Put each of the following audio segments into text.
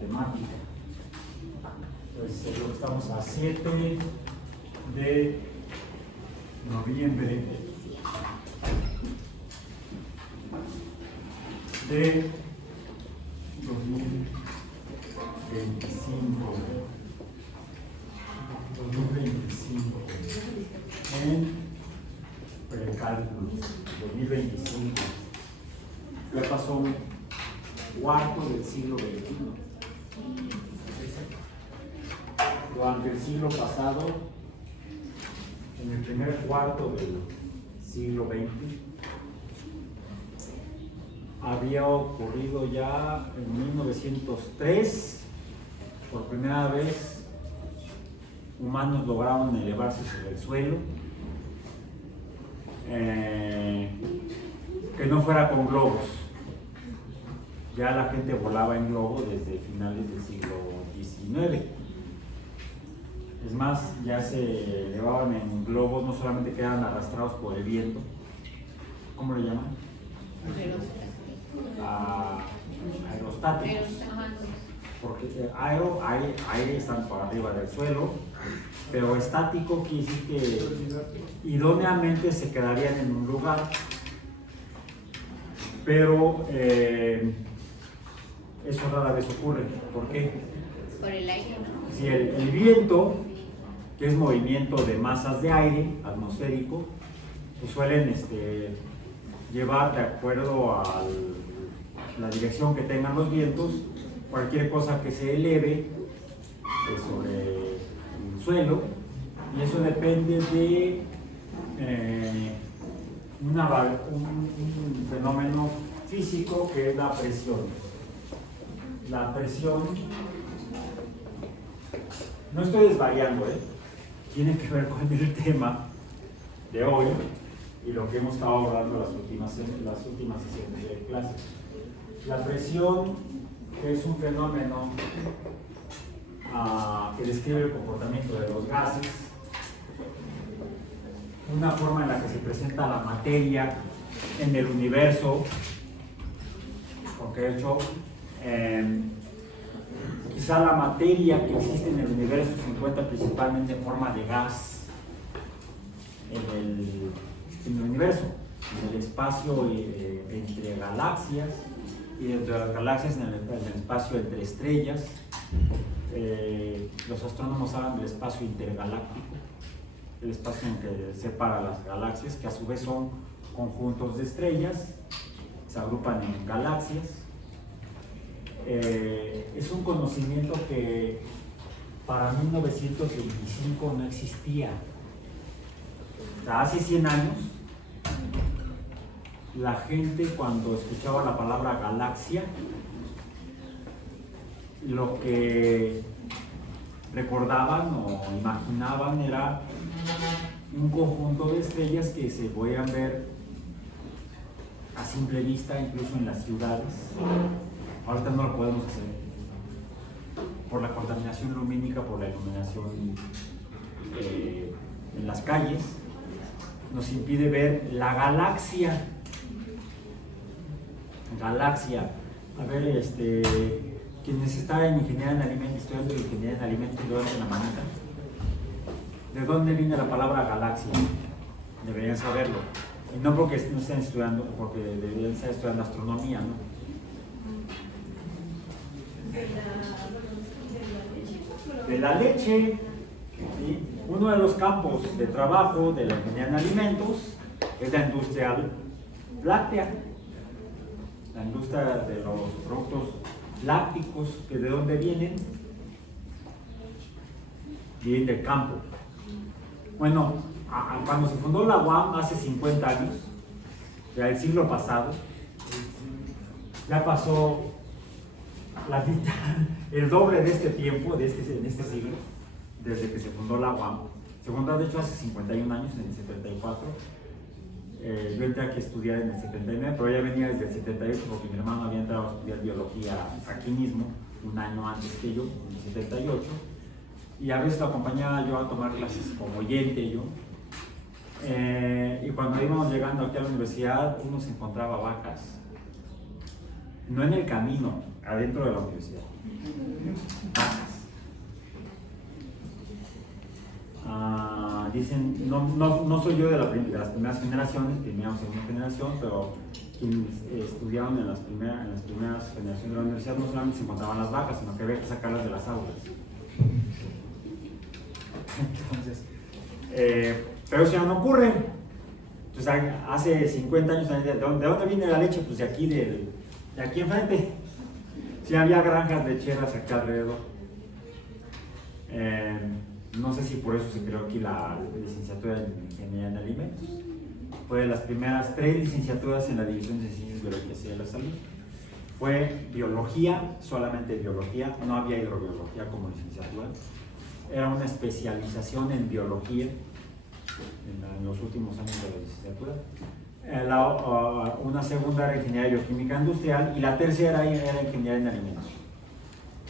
temática. Entonces, estamos a 7 de noviembre de 2025 en precálculo 2025. Ya pasó un cuarto del siglo XXI. Durante el siglo pasado, en el primer cuarto del siglo XX, había ocurrido ya en 1903, por primera vez, humanos lograron elevarse sobre el suelo, que no fuera con globos. Ya la gente volaba en globo desde finales del siglo XIX. Es más, ya se elevaban en globos, no solamente quedaban arrastrados por el viento. ¿Cómo le llaman? Aerostáticos. Porque aire están por arriba del suelo, pero estático quiere decir que idóneamente se quedarían en un lugar, pero eso rara vez ocurre. ¿Por qué? Por el aire, ¿no? Si el viento, que es movimiento de masas de aire atmosférico, pues suelen llevar, de acuerdo a la dirección que tengan los vientos, cualquier cosa que se eleve sobre el suelo, y eso depende de un fenómeno físico que es la presión. La presión, no estoy desvariando, tiene que ver con el tema de hoy y lo que hemos estado hablando las últimas sesiones de clase. La presión es un fenómeno que describe el comportamiento de los gases, una forma en la que se presenta la materia en el universo, porque de hecho quizá la materia que existe en el universo se encuentra principalmente en forma de gas en el universo, en el espacio entre galaxias, y dentro de las galaxias en el espacio entre estrellas. Los astrónomos hablan del espacio intergaláctico, el espacio en que separa las galaxias, que a su vez son conjuntos de estrellas, se agrupan en galaxias. Es un conocimiento que para 1925 no existía. O sea, hace 100 años, la gente, cuando escuchaba la palabra galaxia, lo que recordaban o imaginaban era un conjunto de estrellas que se podían ver a simple vista, incluso en las ciudades. Ahorita no lo podemos hacer por la contaminación lumínica, por la iluminación en las calles, nos impide ver la galaxia. A ver, quienes están en ingeniería en alimentos, estudiando ingeniería en alimentos, levanten la manita. ¿De dónde viene la palabra galaxia? Deberían saberlo. Y no porque no estén estudiando, porque deberían estar estudiando astronomía, ¿no? De la leche, ¿sí? Uno de los campos de trabajo de la ingeniería en alimentos es la industria láctea, la industria de los productos lácticos, que de dónde vienen del campo. Bueno, cuando se fundó la UAM hace 50 años, ya el siglo pasado, ya pasó la mitad, el doble de este tiempo, en este siglo, desde que se fundó la UAM. Se fundó de hecho hace 51 años, en el 74. Yo entré aquí a estudiar en el 79, pero ya venía desde el 78 porque mi hermano había entrado a estudiar biología aquí mismo, un año antes que yo, en el 78. Y a veces lo acompañaba yo a tomar clases como oyente yo. Y cuando íbamos llegando aquí a la universidad, uno se encontraba vacas. No en el camino, adentro de la universidad. Dicen, no soy yo de las primeras generaciones, primera o segunda generación, pero quienes estudiaron en las primeras generaciones de la universidad no solamente se encontraban las vacas, sino que había que sacarlas de las aulas. Entonces, pero eso ya no ocurre. Entonces, hace 50 años, ¿de dónde viene la leche? Pues de aquí enfrente. Sí, había granjas lecheras aquí alrededor. No sé si por eso se creó aquí la licenciatura en Ingeniería en Alimentos. Fue de las primeras 3 licenciaturas en la División de Ciencias Biológicas y de la Salud. Fue biología, solamente biología, no había hidrobiología como licenciatura. Era una especialización en biología en los últimos años de la licenciatura. Una segunda era Ingeniería Bioquímica Industrial y la tercera era Ingeniería en Alimentos.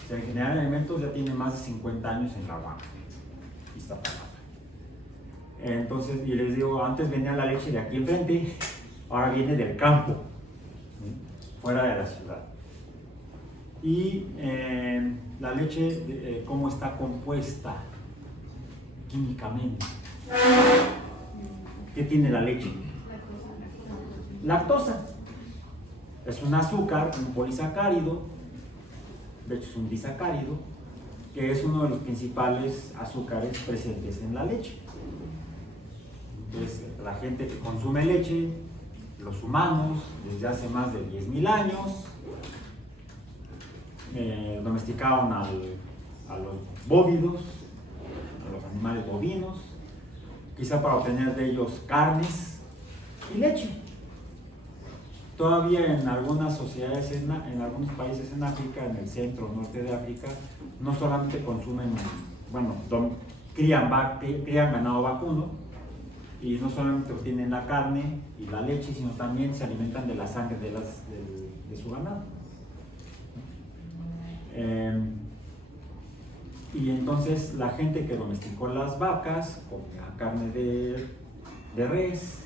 O sea, Ingeniería en Alimentos ya tiene más de 50 años en la UAM. Entonces, y les digo, antes venía la leche de aquí enfrente, ahora viene del campo, ¿sí? Fuera de la ciudad. Y la leche, ¿cómo está compuesta químicamente? ¿Qué tiene la leche? Lactosa. Es un azúcar, un polisacárido, de hecho es un disacárido, que es uno de los principales azúcares presentes en la leche. Entonces, la gente que consume leche, los humanos, desde hace más de 10.000 años, domesticaron a los bóvidos, a los animales bovinos, quizá para obtener de ellos carnes y leche. Todavía en algunas sociedades, en algunos países en África, en el centro o norte de África, no solamente consumen, crían ganado vacuno y no solamente obtienen la carne y la leche, sino también se alimentan de la sangre de su ganado. Y entonces la gente que domesticó las vacas comía carne de res,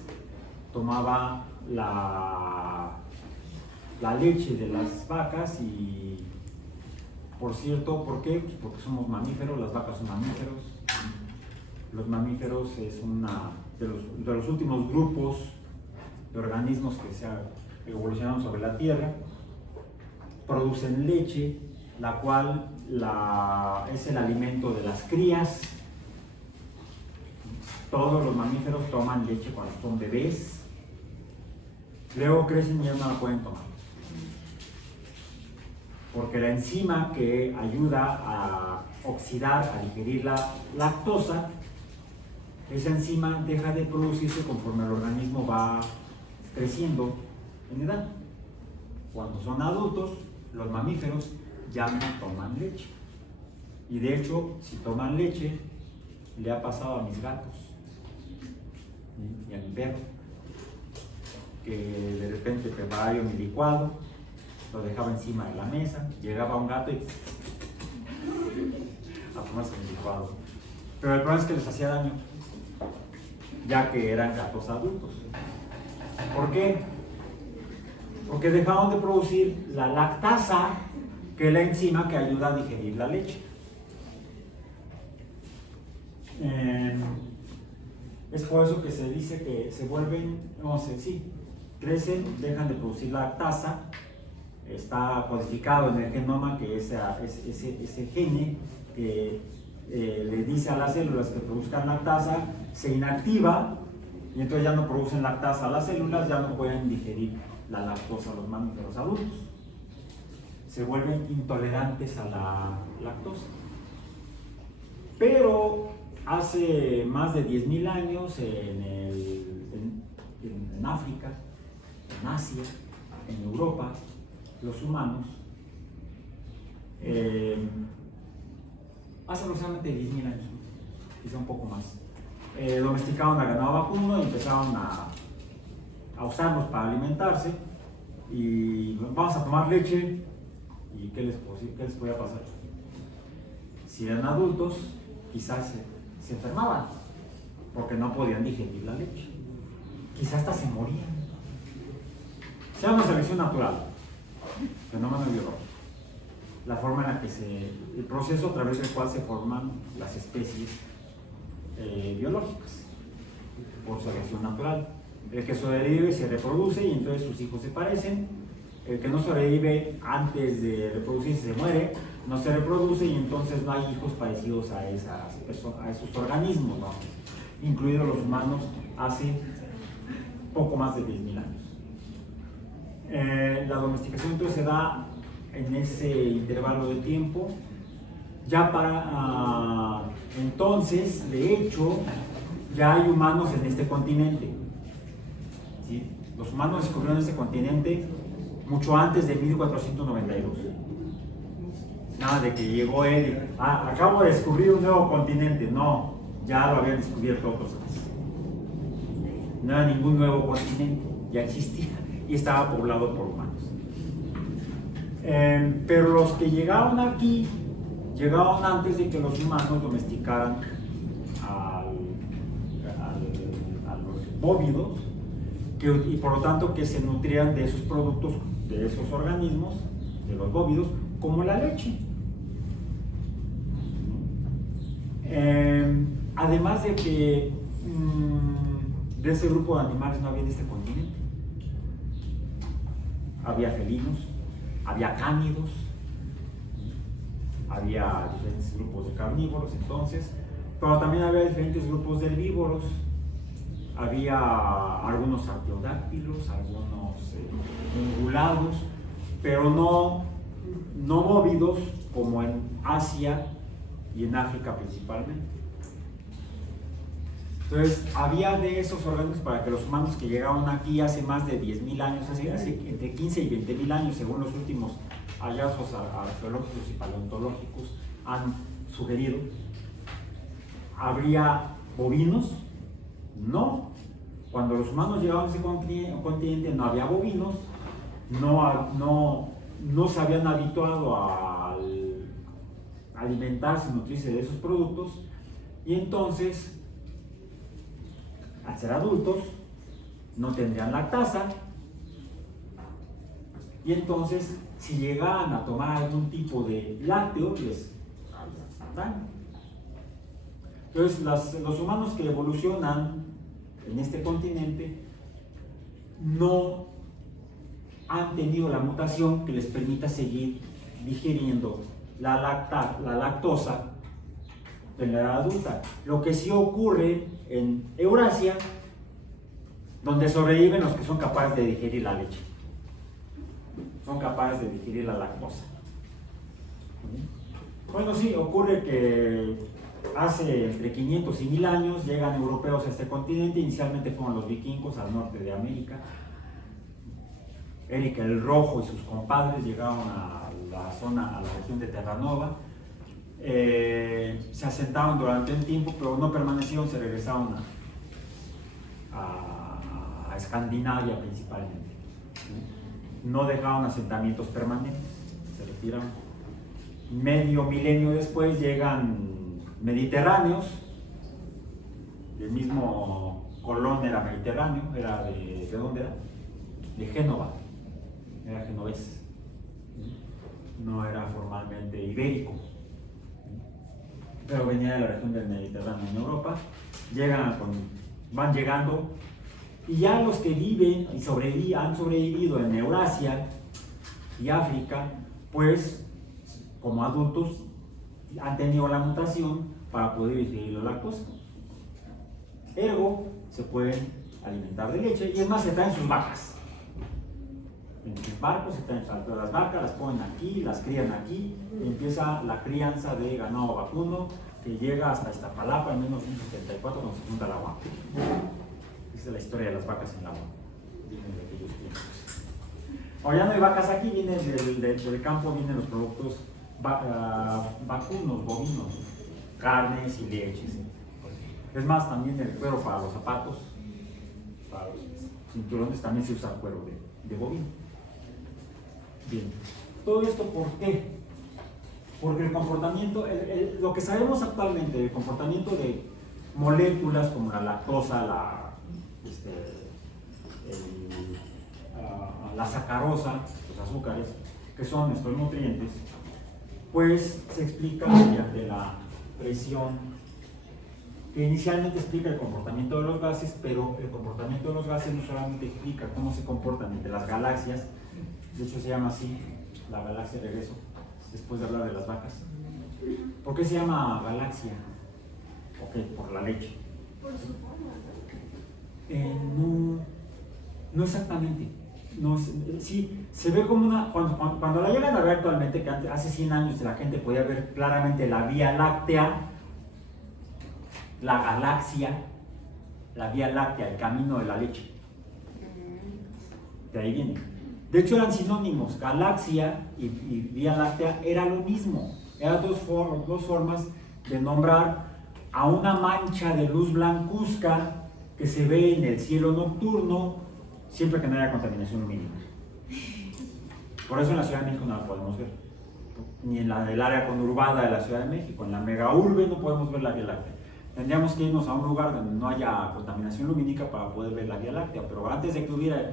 tomaba la leche de las vacas y, por cierto, ¿por qué? Pues porque somos mamíferos, las vacas son mamíferos. Los mamíferos es una de los últimos grupos de organismos que se evolucionaron sobre la Tierra. Producen leche, la cual es el alimento de las crías. Todos los mamíferos toman leche cuando son bebés. Luego crecen y ya no la pueden tomar. Porque la enzima que ayuda a oxidar, a digerir la lactosa, esa enzima deja de producirse conforme el organismo va creciendo en edad. Cuando son adultos, los mamíferos ya no toman leche. Y de hecho, si toman leche, le ha pasado a mis gatos y a mi perro, que de repente preparaba yo mi licuado, lo dejaba encima de la mesa, llegaba un gato y a tomarse mi licuado. Pero el problema es que les hacía daño, ya que eran gatos adultos. ¿Por qué? Porque dejaron de producir la lactasa, que es la enzima que ayuda a digerir la leche. Es por eso que se dice que se vuelven, crecen, dejan de producir lactasa. Está codificado en el genoma que ese gene que le dice a las células que produzcan lactasa se inactiva y entonces ya no producen lactasa a las células, ya no pueden digerir la lactosa a los mamíferos adultos. Se vuelven intolerantes a la lactosa. Pero hace más de 10.000 años en África, en Asia, en Europa, los humanos, hace aproximadamente 10.000 años, quizá un poco más, domesticaron a ganado vacuno y empezaron a usarlos para alimentarse y vamos a tomar leche. ¿Y qué les podía pasar? Si eran adultos, quizás se enfermaban porque no podían digerir la leche, quizás hasta se morían. Se llama selección natural, fenómeno biológico. la forma en la que el proceso a través del cual se forman las especies biológicas por selección natural. El que sobrevive se reproduce y entonces sus hijos se parecen. El que no sobrevive antes de reproducirse se muere, no se reproduce y entonces no hay hijos parecidos a esos organismos, ¿no? Incluidos los humanos, hace poco más de 10.000 años. La domesticación entonces se da en ese intervalo de tiempo. Ya para entonces, de hecho, ya hay humanos en este continente. ¿Sí? Los humanos descubrieron este continente mucho antes de 1492. Nada de que llegó él y acabo de descubrir un nuevo continente. No, ya lo habían descubierto otros antes. No era ningún nuevo continente, ya existía y estaba poblado por humanos. Pero los que llegaron aquí llegaron antes de que los humanos domesticaran a los bóvidos y por lo tanto que se nutrían de esos productos, de esos organismos, de los bóvidos, como la leche. Además de que de ese grupo de animales no había en este continente. Había felinos, había cánidos, había diferentes grupos de carnívoros entonces, pero también había diferentes grupos de herbívoros. Había algunos artiodáctilos, algunos ungulados, pero no bóvidos como en Asia y en África principalmente. Entonces, había de esos organismos para que los humanos que llegaron aquí hace más de 10.000 años, hace entre 15 y 20.000 años, según los últimos hallazgos arqueológicos y paleontológicos han sugerido, ¿habría bovinos? No. Cuando los humanos llegaron a ese continente no había bovinos, no se habían habituado a alimentarse y nutrirse de esos productos, y entonces, al ser adultos, no tendrían lactasa, y entonces, si llegaban a tomar algún tipo de lácteo, les haría daño. Entonces, los humanos que evolucionan en este continente no han tenido la mutación que les permita seguir digiriendo la lactosa en la edad adulta. Lo que sí ocurre en Eurasia, donde sobreviven los que son capaces de digerir la leche, son capaces de digerir la lactosa. Bueno, sí, ocurre que hace entre 500 y 1000 años llegan europeos a este continente. Inicialmente fueron los vikingos al norte de América. Eric el Rojo y sus compadres llegaron a la región de Terranova. Se asentaron durante un tiempo, pero no permanecieron, se regresaron a Escandinavia principalmente. No dejaron asentamientos permanentes, se retiraron. Medio milenio después llegan mediterráneos. El mismo Colón era mediterráneo, era ¿de dónde era? De Génova, era genovés, no era formalmente ibérico, pero venía de la región del Mediterráneo en Europa. Van llegando, y ya los que viven y han sobrevivido en Eurasia y África, pues como adultos han tenido la mutación para poder digerir la lactosa. Ergo, se pueden alimentar de leche, y es más, se traen sus vacas. En sus barcos se traen las vacas, las ponen aquí, las crían aquí, y empieza la crianza de ganado vacuno que llega hasta Iztapalapa en 1974, cuando se junta el agua. Esa es la historia de las vacas en el agua, vienen de aquellos tiempos. Ahora ya no hay vacas aquí, vienen del campo, vienen los productos vacunos, bovinos, carnes y leches. Es más, también el cuero para los zapatos, para los cinturones, también se usa cuero de bovino. Bien, todo esto ¿por qué? Porque el comportamiento, lo que sabemos actualmente del comportamiento de moléculas como la lactosa, la sacarosa, los azúcares, que son nuestros nutrientes, Pues se explica mediante la presión, que inicialmente explica el comportamiento de los gases, pero el comportamiento de los gases no solamente explica cómo se comportan entre las galaxias, de hecho se llama así la galaxia de regreso, después de hablar de las vacas. ¿Por qué se llama galaxia? Ok, por la leche. Por su forma, No exactamente. No, sí, se ve como una. Cuando la llegan a ver actualmente, que hace 100 años la gente podía ver claramente la Vía Láctea, la galaxia, la Vía Láctea, el camino de la leche. De ahí viene. De hecho, eran sinónimos. Galaxia y Vía Láctea era lo mismo. Eran dos formas de nombrar a una mancha de luz blancuzca que se ve en el cielo nocturno siempre que no haya contaminación lumínica. Por eso en la Ciudad de México no la podemos ver, ni en la del área conurbada de la Ciudad de México. En la megaurbe no podemos ver la Vía Láctea. Tendríamos que irnos a un lugar donde no haya contaminación lumínica para poder ver la Vía Láctea, pero antes de que hubiera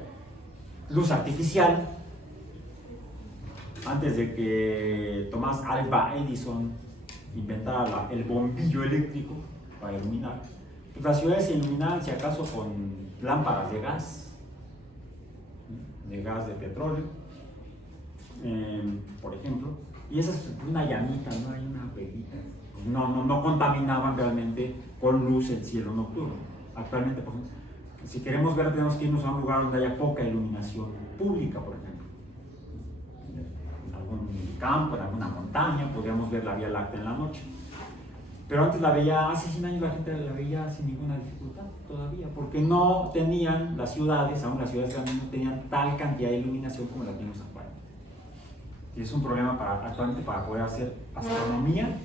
luz artificial, antes de que Tomás Alva Edison inventara el bombillo eléctrico para iluminar, pues las ciudades se iluminaban si acaso con lámparas de gas de petróleo, por ejemplo, y esas una llamita, no hay una velita, pues no contaminaban realmente con luz el cielo nocturno. Actualmente, por ejemplo, si queremos ver, tenemos que irnos a un lugar donde haya poca iluminación pública, por ejemplo. En algún campo, en alguna montaña, podríamos ver la Vía Láctea en la noche. Pero antes la veía, hace 100 años la gente la veía sin ninguna dificultad todavía, porque no tenían las ciudades, aún las ciudades grandes no tenían tal cantidad de iluminación como la tenemos actualmente. Y es un problema actualmente para poder hacer astronomía,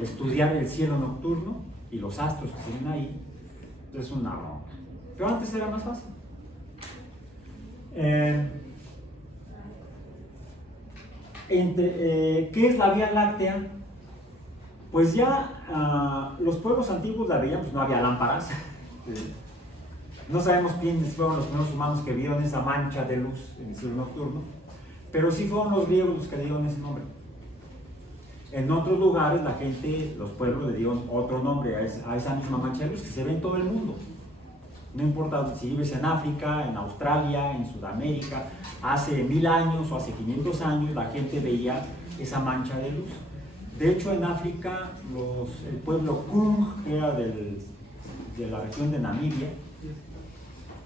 estudiar el cielo nocturno y los astros que se ven ahí. Es una bronca. Pero antes era más fácil. ¿Qué es la Vía Láctea? Pues ya los pueblos antiguos la veían, pues no había lámparas. No sabemos quiénes fueron los primeros humanos que vieron esa mancha de luz en el cielo nocturno, pero sí fueron los griegos los que le dieron ese nombre. En otros lugares la gente, los pueblos le dieron otro nombre a esa misma mancha de luz que se ve en todo el mundo. No importa si vives en África, en Australia, en Sudamérica, hace 1000 años o hace 500 años la gente veía esa mancha de luz. De hecho, en África, el pueblo Kung, que era de la región de Namibia,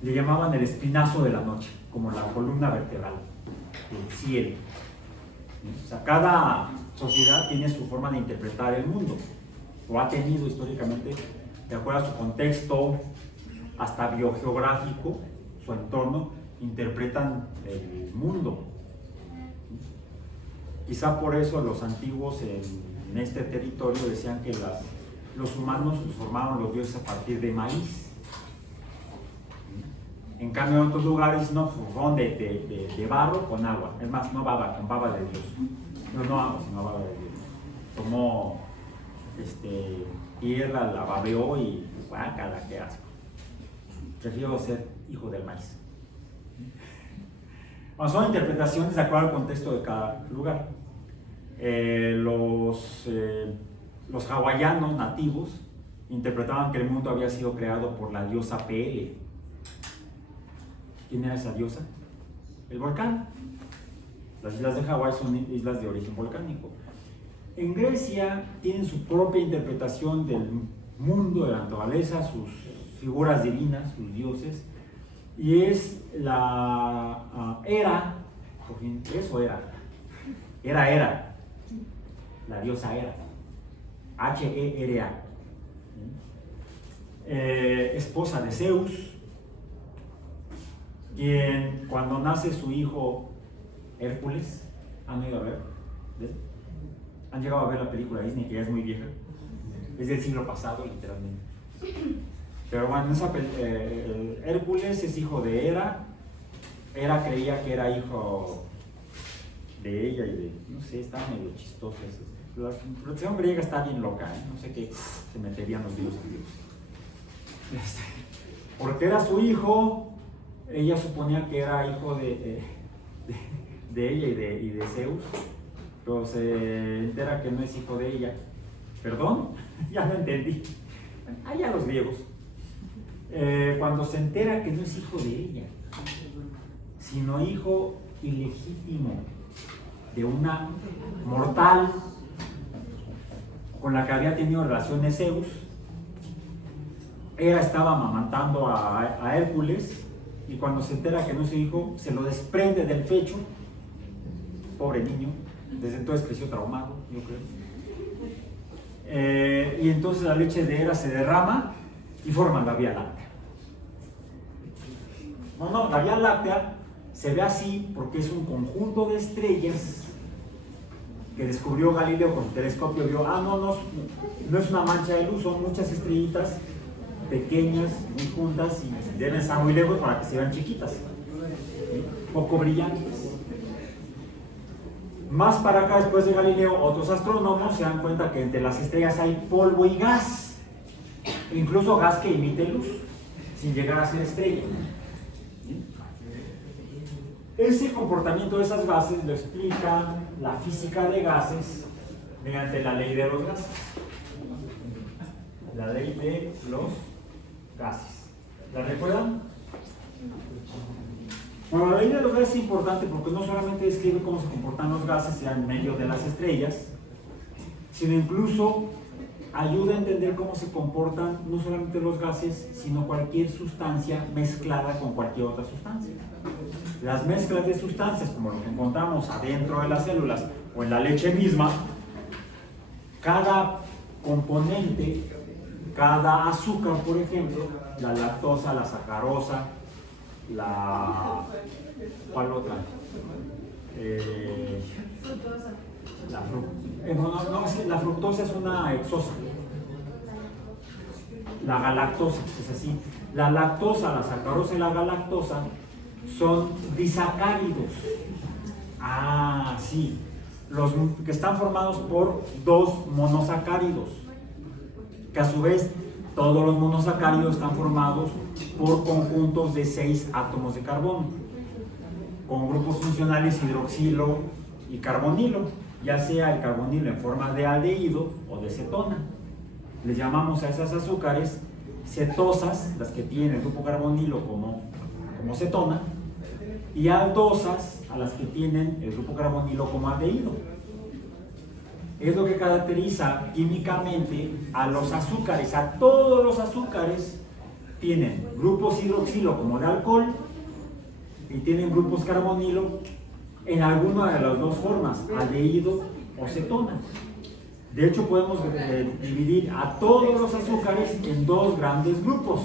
le llamaban el espinazo de la noche, como la columna vertebral del cielo. O sea, cada sociedad tiene su forma de interpretar el mundo, o ha tenido históricamente, de acuerdo a su contexto, hasta biogeográfico, su entorno, interpretan el mundo. Quizá por eso los antiguos en este territorio decían que los humanos formaron los dioses a partir de maíz. En cambio en otros lugares no, fueron de barro con agua. Es más, no baba, con baba de Dios. No agua, sino baba de Dios. Tomó tierra, la babeó y guácala, qué asco. Prefiero ser hijo del maíz. Bueno, son interpretaciones de acuerdo al contexto de cada lugar. Los hawaianos nativos interpretaban que el mundo había sido creado por la diosa Pele. ¿Quién era esa diosa? El volcán. Las islas de Hawái son islas de origen volcánico. En Grecia tienen su propia interpretación del mundo, de la naturaleza, sus figuras divinas, sus dioses, y es la Hera, por fin, eso era, la diosa Hera, Hera, esposa de Zeus, quien cuando nace su hijo Hércules, ¿han ido a ver? ¿Han llegado a ver la película Disney, que ya es muy vieja? Es del siglo pasado, literalmente. Pero bueno, Hércules es hijo de Hera. Hera creía que era hijo de ella y de, no sé, está medio chistoso. La tradición griega está bien loca, no sé qué se meterían los dioses griegos. Porque era su hijo, ella suponía que era hijo de ella y de Zeus. pero se entera que no es hijo de ella. ¿Perdón? Ya no entendí. Allá los griegos. Cuando se entera que no es hijo de ella, sino hijo ilegítimo de una mortal con la que había tenido relaciones Zeus. Hera estaba amamantando a Hércules, y cuando se entera que no es su hijo, se lo desprende del pecho. Pobre niño, desde entonces creció traumado, yo creo. Y entonces la leche de Hera se derrama y forma la Vía Láctea. No, la Vía Láctea se ve así porque es un conjunto de estrellas que descubrió Galileo con el telescopio. Vio, no es una mancha de luz, son muchas estrellitas pequeñas, muy juntas, y deben estar muy lejos para que se vean chiquitas, ¿sí? Poco brillantes. Más para acá, después de Galileo, otros astrónomos se dan cuenta que entre las estrellas hay polvo y gas, incluso gas que emite luz, sin llegar a ser estrella. Ese comportamiento de esas gases lo explica la física de gases mediante la ley de los gases. La ley de los gases. ¿La recuerdan? Bueno, la ley de los gases es importante porque no solamente describe cómo se comportan los gases en medio de las estrellas, sino incluso ayuda a entender cómo se comportan no solamente los gases, sino cualquier sustancia mezclada con cualquier otra sustancia. Las mezclas de sustancias, como lo que encontramos adentro de las células o en la leche misma, cada componente, cada azúcar, por ejemplo, la lactosa, la sacarosa, ¿cuál otra? La fructosa es una hexosa. La galactosa es así. La lactosa, la sacarosa y la galactosa son disacáridos. Ah, sí. Los que están formados por dos monosacáridos, que a su vez todos los monosacáridos están formados por conjuntos de 6 átomos de carbono, con grupos funcionales hidroxilo y carbonilo, ya sea el carbonilo en forma de aldehído o de cetona. Les llamamos a esas azúcares cetosas, las que tienen el grupo carbonilo como cetona, y aldosas, a las que tienen el grupo carbonilo como aldehído. Es lo que caracteriza químicamente a los azúcares. A todos los azúcares tienen grupos hidroxilo como de alcohol y tienen grupos carbonilo en alguna de las dos formas, aldehído o cetona. De hecho, podemos dividir a todos los azúcares en dos grandes grupos.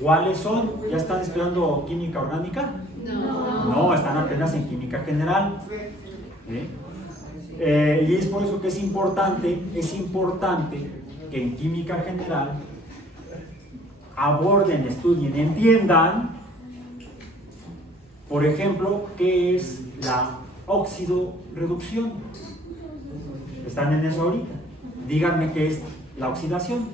¿Cuáles son? ¿Ya están estudiando química orgánica? No, están apenas en química general. Y es por eso que es importante que en química general aborden, estudien, entiendan, por ejemplo, qué es la oxidorreducción. Están en eso ahorita. Díganme qué es la oxidación.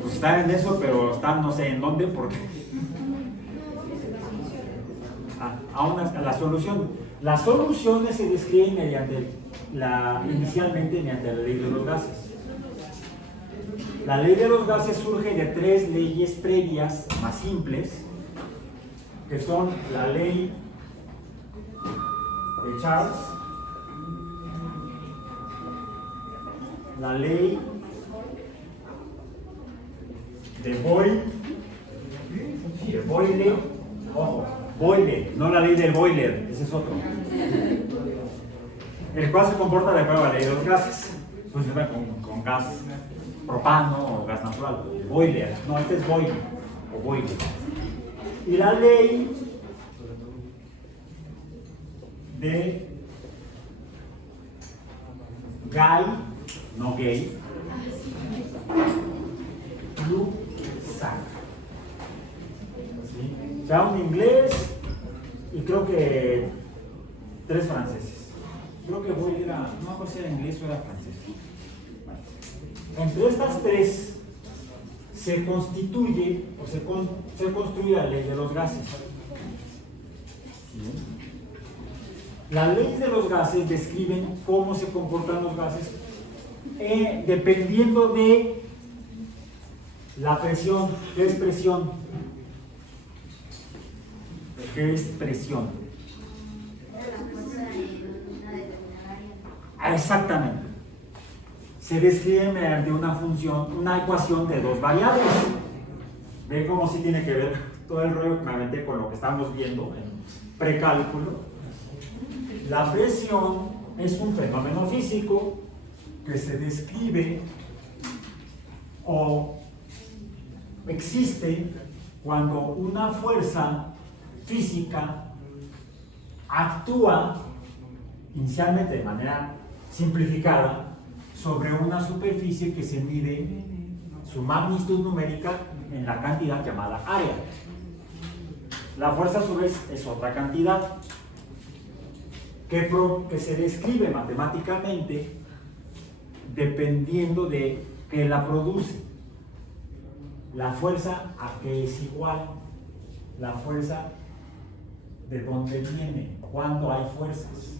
Pues están en eso, pero están no sé en dónde, porque la solución. Las soluciones se describen inicialmente mediante la ley de los gases. La ley de los gases surge de 3 leyes previas más simples, que son la ley de Charles, la ley de Boyle, ojo, Boyle, no la ley del boiler, ese es otro, el cual se comporta de acuerdo a la ley de los gases. Funciona con gas propano o gas natural. Boiler, no, este es Boyle o Boyle. Y la ley de Guy, no Gay, Lussac. ¿Sí? Ya un inglés y creo que 3 franceses. Creo que Boyle era, no me acuerdo si era inglés o era francés. Entre estas 3 se constituye o se construye la ley de los gases. Las leyes de los gases describen cómo se comportan los gases dependiendo de la presión. ¿Qué es presión? ¿Qué es presión? Exactamente. Se describe mediante una función, una ecuación de dos variables. ¿Ve cómo sí tiene que ver todo el rollo que me aventé con lo que estamos viendo en precálculo? La presión es un fenómeno físico que se describe o existe cuando una fuerza física actúa inicialmente de manera simplificada sobre una superficie que se mide su magnitud numérica en la cantidad llamada área. La fuerza a su vez es otra cantidad que se describe matemáticamente dependiendo de qué la produce. La fuerza a qué es igual, la fuerza de dónde viene, cuándo hay fuerzas.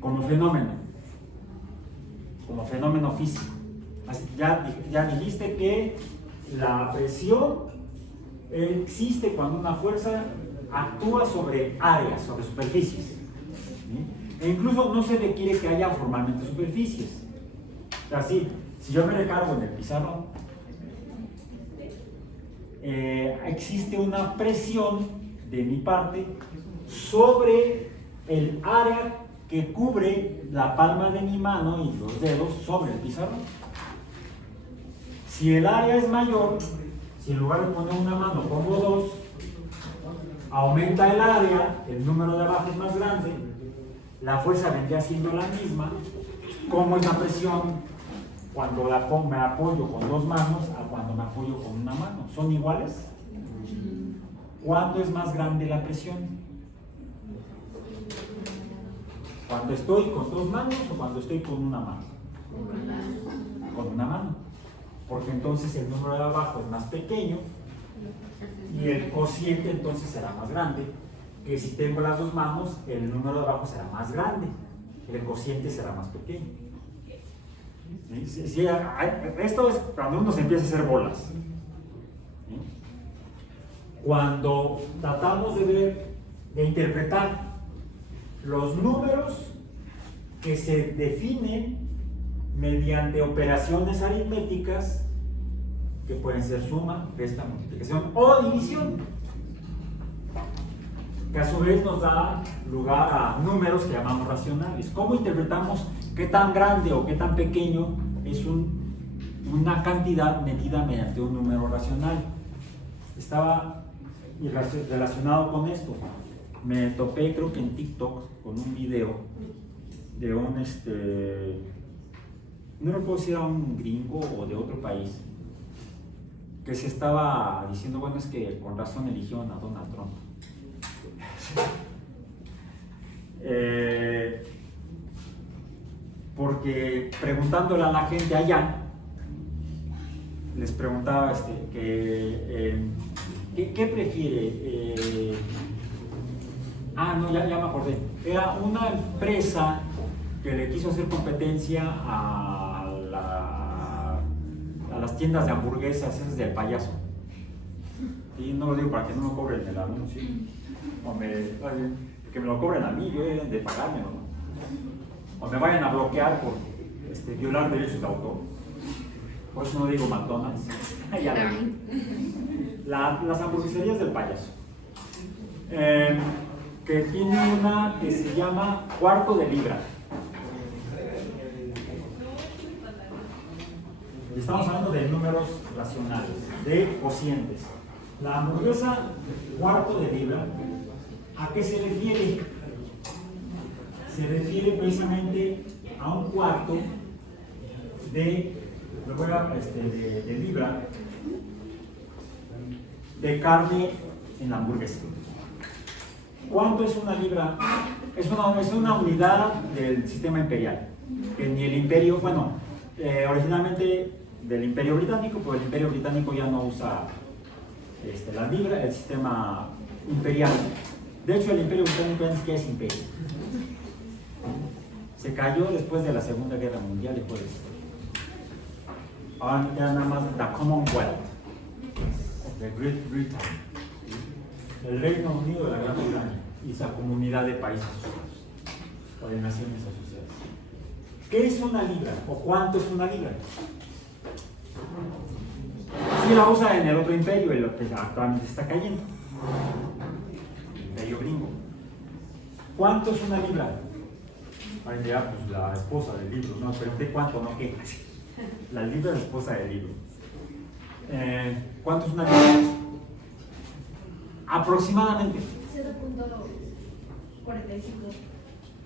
Como fenómeno físico. Ya dijiste que la presión existe cuando una fuerza actúa sobre áreas, sobre superficies. ¿Sí? E incluso no se requiere que haya formalmente superficies. O sea, si yo me recargo en el pizarrón, existe una presión de mi parte sobre el área que cubre la palma de mi mano y los dedos sobre el pizarrón. Si el área es mayor, si en lugar de poner una mano pongo dos, aumenta el área, el número de abajo es más grande, la fuerza vendría siendo la misma. ¿Cómo es la presión cuando me apoyo con dos manos a cuando me apoyo con una mano? ¿Son iguales? ¿Cuándo es más grande la presión? ¿Cuando estoy con dos manos o cuando estoy con una mano? Con una mano. Porque entonces el número de abajo es más pequeño y el cociente entonces será más grande. Que si tengo las dos manos, el número de abajo será más grande, el cociente será más pequeño. ¿Sí? Esto es cuando uno se empieza a hacer bolas. ¿Sí? Cuando tratamos de interpretar los números que se definen mediante operaciones aritméticas que pueden ser suma, resta, multiplicación o división, que a su vez nos da lugar a números que llamamos racionales. ¿Cómo interpretamos qué tan grande o qué tan pequeño es una cantidad medida mediante un número racional? Estaba relacionado con esto. Me topé, creo que en TikTok, con un video de un, no recuerdo si era un gringo o de otro país, que se estaba diciendo, bueno, es que con razón eligieron a Donald Trump. Porque preguntándole a la gente allá, les preguntaba ¿qué prefiere? No, ya me acordé. Era una empresa que le quiso hacer competencia a las tiendas de hamburguesas, esas del payaso. Y no lo digo para que no me cobren el anuncio, que me lo cobren a mí, yo deben de pagarme, ¿no? O me vayan a bloquear por violar derechos de autor. Por eso no digo McDonald's. Las hamburgueserías del payaso. Que tiene una que se llama cuarto de libra. Estamos hablando de números racionales, de cocientes. La hamburguesa cuarto de libra, ¿a qué se refiere? Se refiere precisamente a un cuarto de libra de carne en la hamburguesa. ¿Cuánto es una libra? Es una unidad del sistema imperial. Que ni el imperio, originalmente del imperio británico, pero el imperio británico ya no usa la libra, el sistema imperial. De hecho, el imperio británico ya ni siquiera es imperio. Se cayó después de la Segunda Guerra Mundial y pues ahora queda nada más la Commonwealth de Great Britain, el Reino Unido de la Gran Bretaña y esa comunidad de países asociados o de naciones asociadas. ¿Qué es una libra o cuánto es una libra? Si la usa en el otro imperio, en lo que actualmente está cayendo, el imperio gringo. ¿Cuánto es una libra? Ahí dirá, pues la esposa del libro, no, pero ¿de cuánto? No, ¿qué? La libra es la esposa del libro. ¿Cuánto es una libra? Aproximadamente. 0.45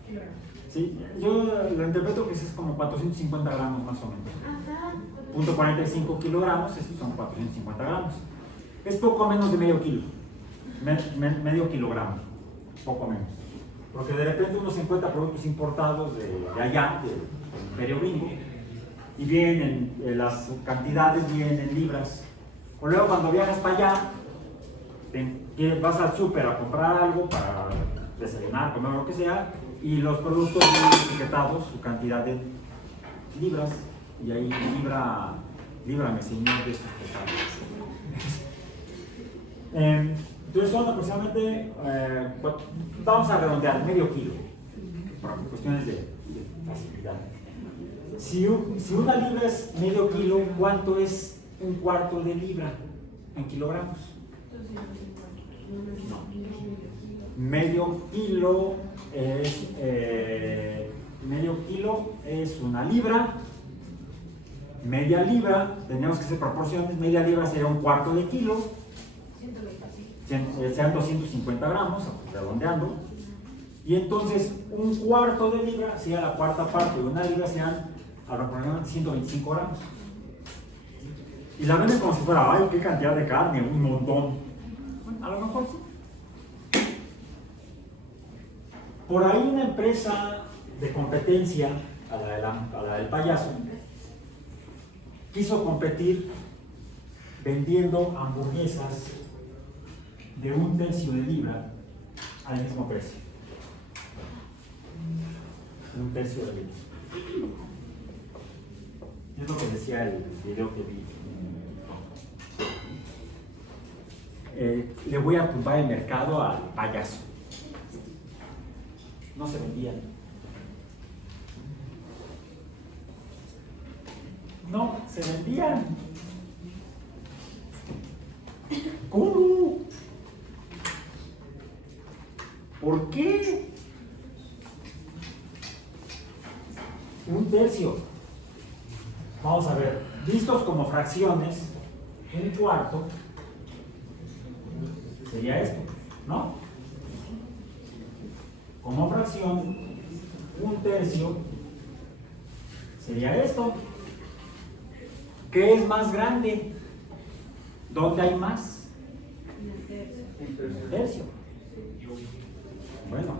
kilogramos. Sí, yo lo interpreto que es como 450 gramos más o menos. Ajá. Punto 45 kilogramos, estos son 450 gramos. Es poco menos de medio kilo. Medio kilogramo, poco menos. Porque de repente uno se encuentra productos importados de allá, del imperio gringo, y vienen, las cantidades vienen en libras. O luego cuando viajas para allá, que vas al súper a comprar algo para desayunar, comer o lo que sea, y los productos vienen etiquetados, su cantidad de libras, y ahí líbrame, Señor, de estos pecados. Entonces son aproximadamente, vamos a redondear, medio kilo, por cuestiones de facilidad. Si una libra es medio kilo, ¿cuánto es un cuarto de libra en kilogramos? No. Medio kilo es una libra. Media libra, tenemos que hacer proporciones, media libra sería un cuarto de kilo, sean 250 gramos, redondeando, y entonces un cuarto de libra sería la cuarta parte de una libra, sean aproximadamente 125 gramos. Y la venden como si fuera, ay, qué cantidad de carne, un montón. Bueno, a lo mejor sí. Por ahí una empresa de competencia, a la del payaso, quiso competir vendiendo hamburguesas de un tercio de libra al mismo precio. Un tercio de libra. Es lo que decía el video que vi. Le voy a tumbar el mercado al payaso. No se vendían. No, se vendían. ¿Cómo? ¿Por qué? Un tercio. Vamos a ver, vistos como fracciones, un cuarto sería esto, ¿no? Como fracción, un tercio sería esto. ¿Qué es más grande? ¿Dónde hay más? Un tercio. Bueno,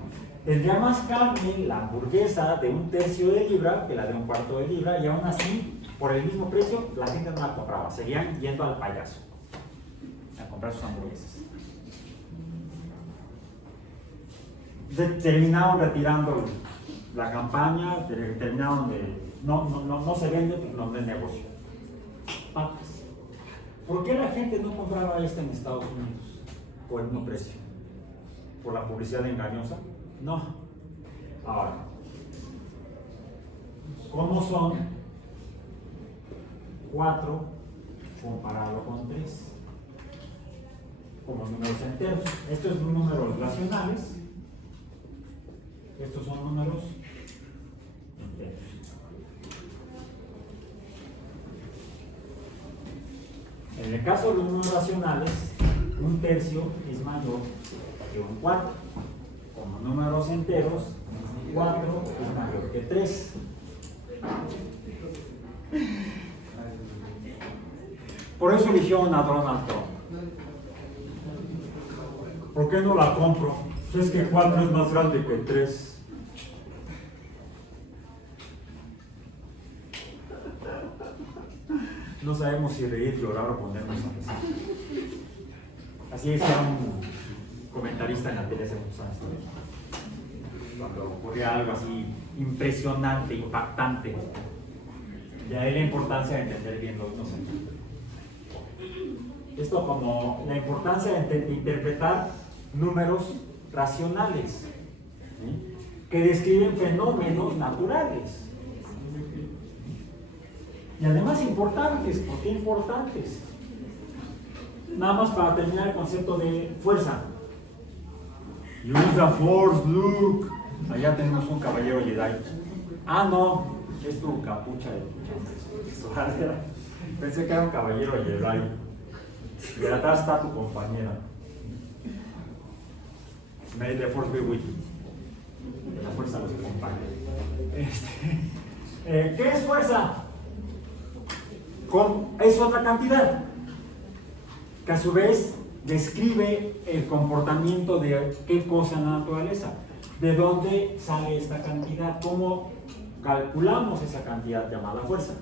tendría más carne la hamburguesa de un tercio de libra que la de un cuarto de libra, y aún así, por el mismo precio, la gente no la compraba. Seguían yendo al payaso a comprar sus hamburguesas. Terminaron retirando la campaña, terminaron de no se vende, pues no es negocio. Papas. ¿Por qué la gente no compraba esta en Estados Unidos por el mismo precio? ¿Por la publicidad engañosa? No. Ahora, ¿cómo son 4 comparado con 3? Como números enteros. Estos son números racionales. Estos son números enteros. En el caso de los números racionales, un tercio es mayor que un cuarto. Como números enteros, 4 es mayor que 3. Por eso eligieron a Donald Trump. ¿Por qué no la compro? Pues es que 4 es más grande que 3. No sabemos si reír, llorar o ponernos a rezar. Así decía un comentarista en la tele hace muchos años. Cuando ocurría algo así impresionante, impactante, de ahí la importancia de entender bien los números. Esto como la importancia de interpretar números racionales, ¿sí?, que describen fenómenos naturales. Y además importantes. ¿Por qué importantes? Nada más para terminar el concepto de fuerza. Use the force, Luke. Allá tenemos un caballero Jedi. Ah, no, es tu capucha de sudadera. Pensé que era un caballero Jedi. Y atrás está tu compañera. May the force be with you. La fuerza los acompaña. ¿Qué es fuerza? Es otra cantidad que a su vez describe el comportamiento de qué cosa en la naturaleza. ¿De dónde sale esta cantidad? ¿Cómo calculamos esa cantidad llamada fuerza?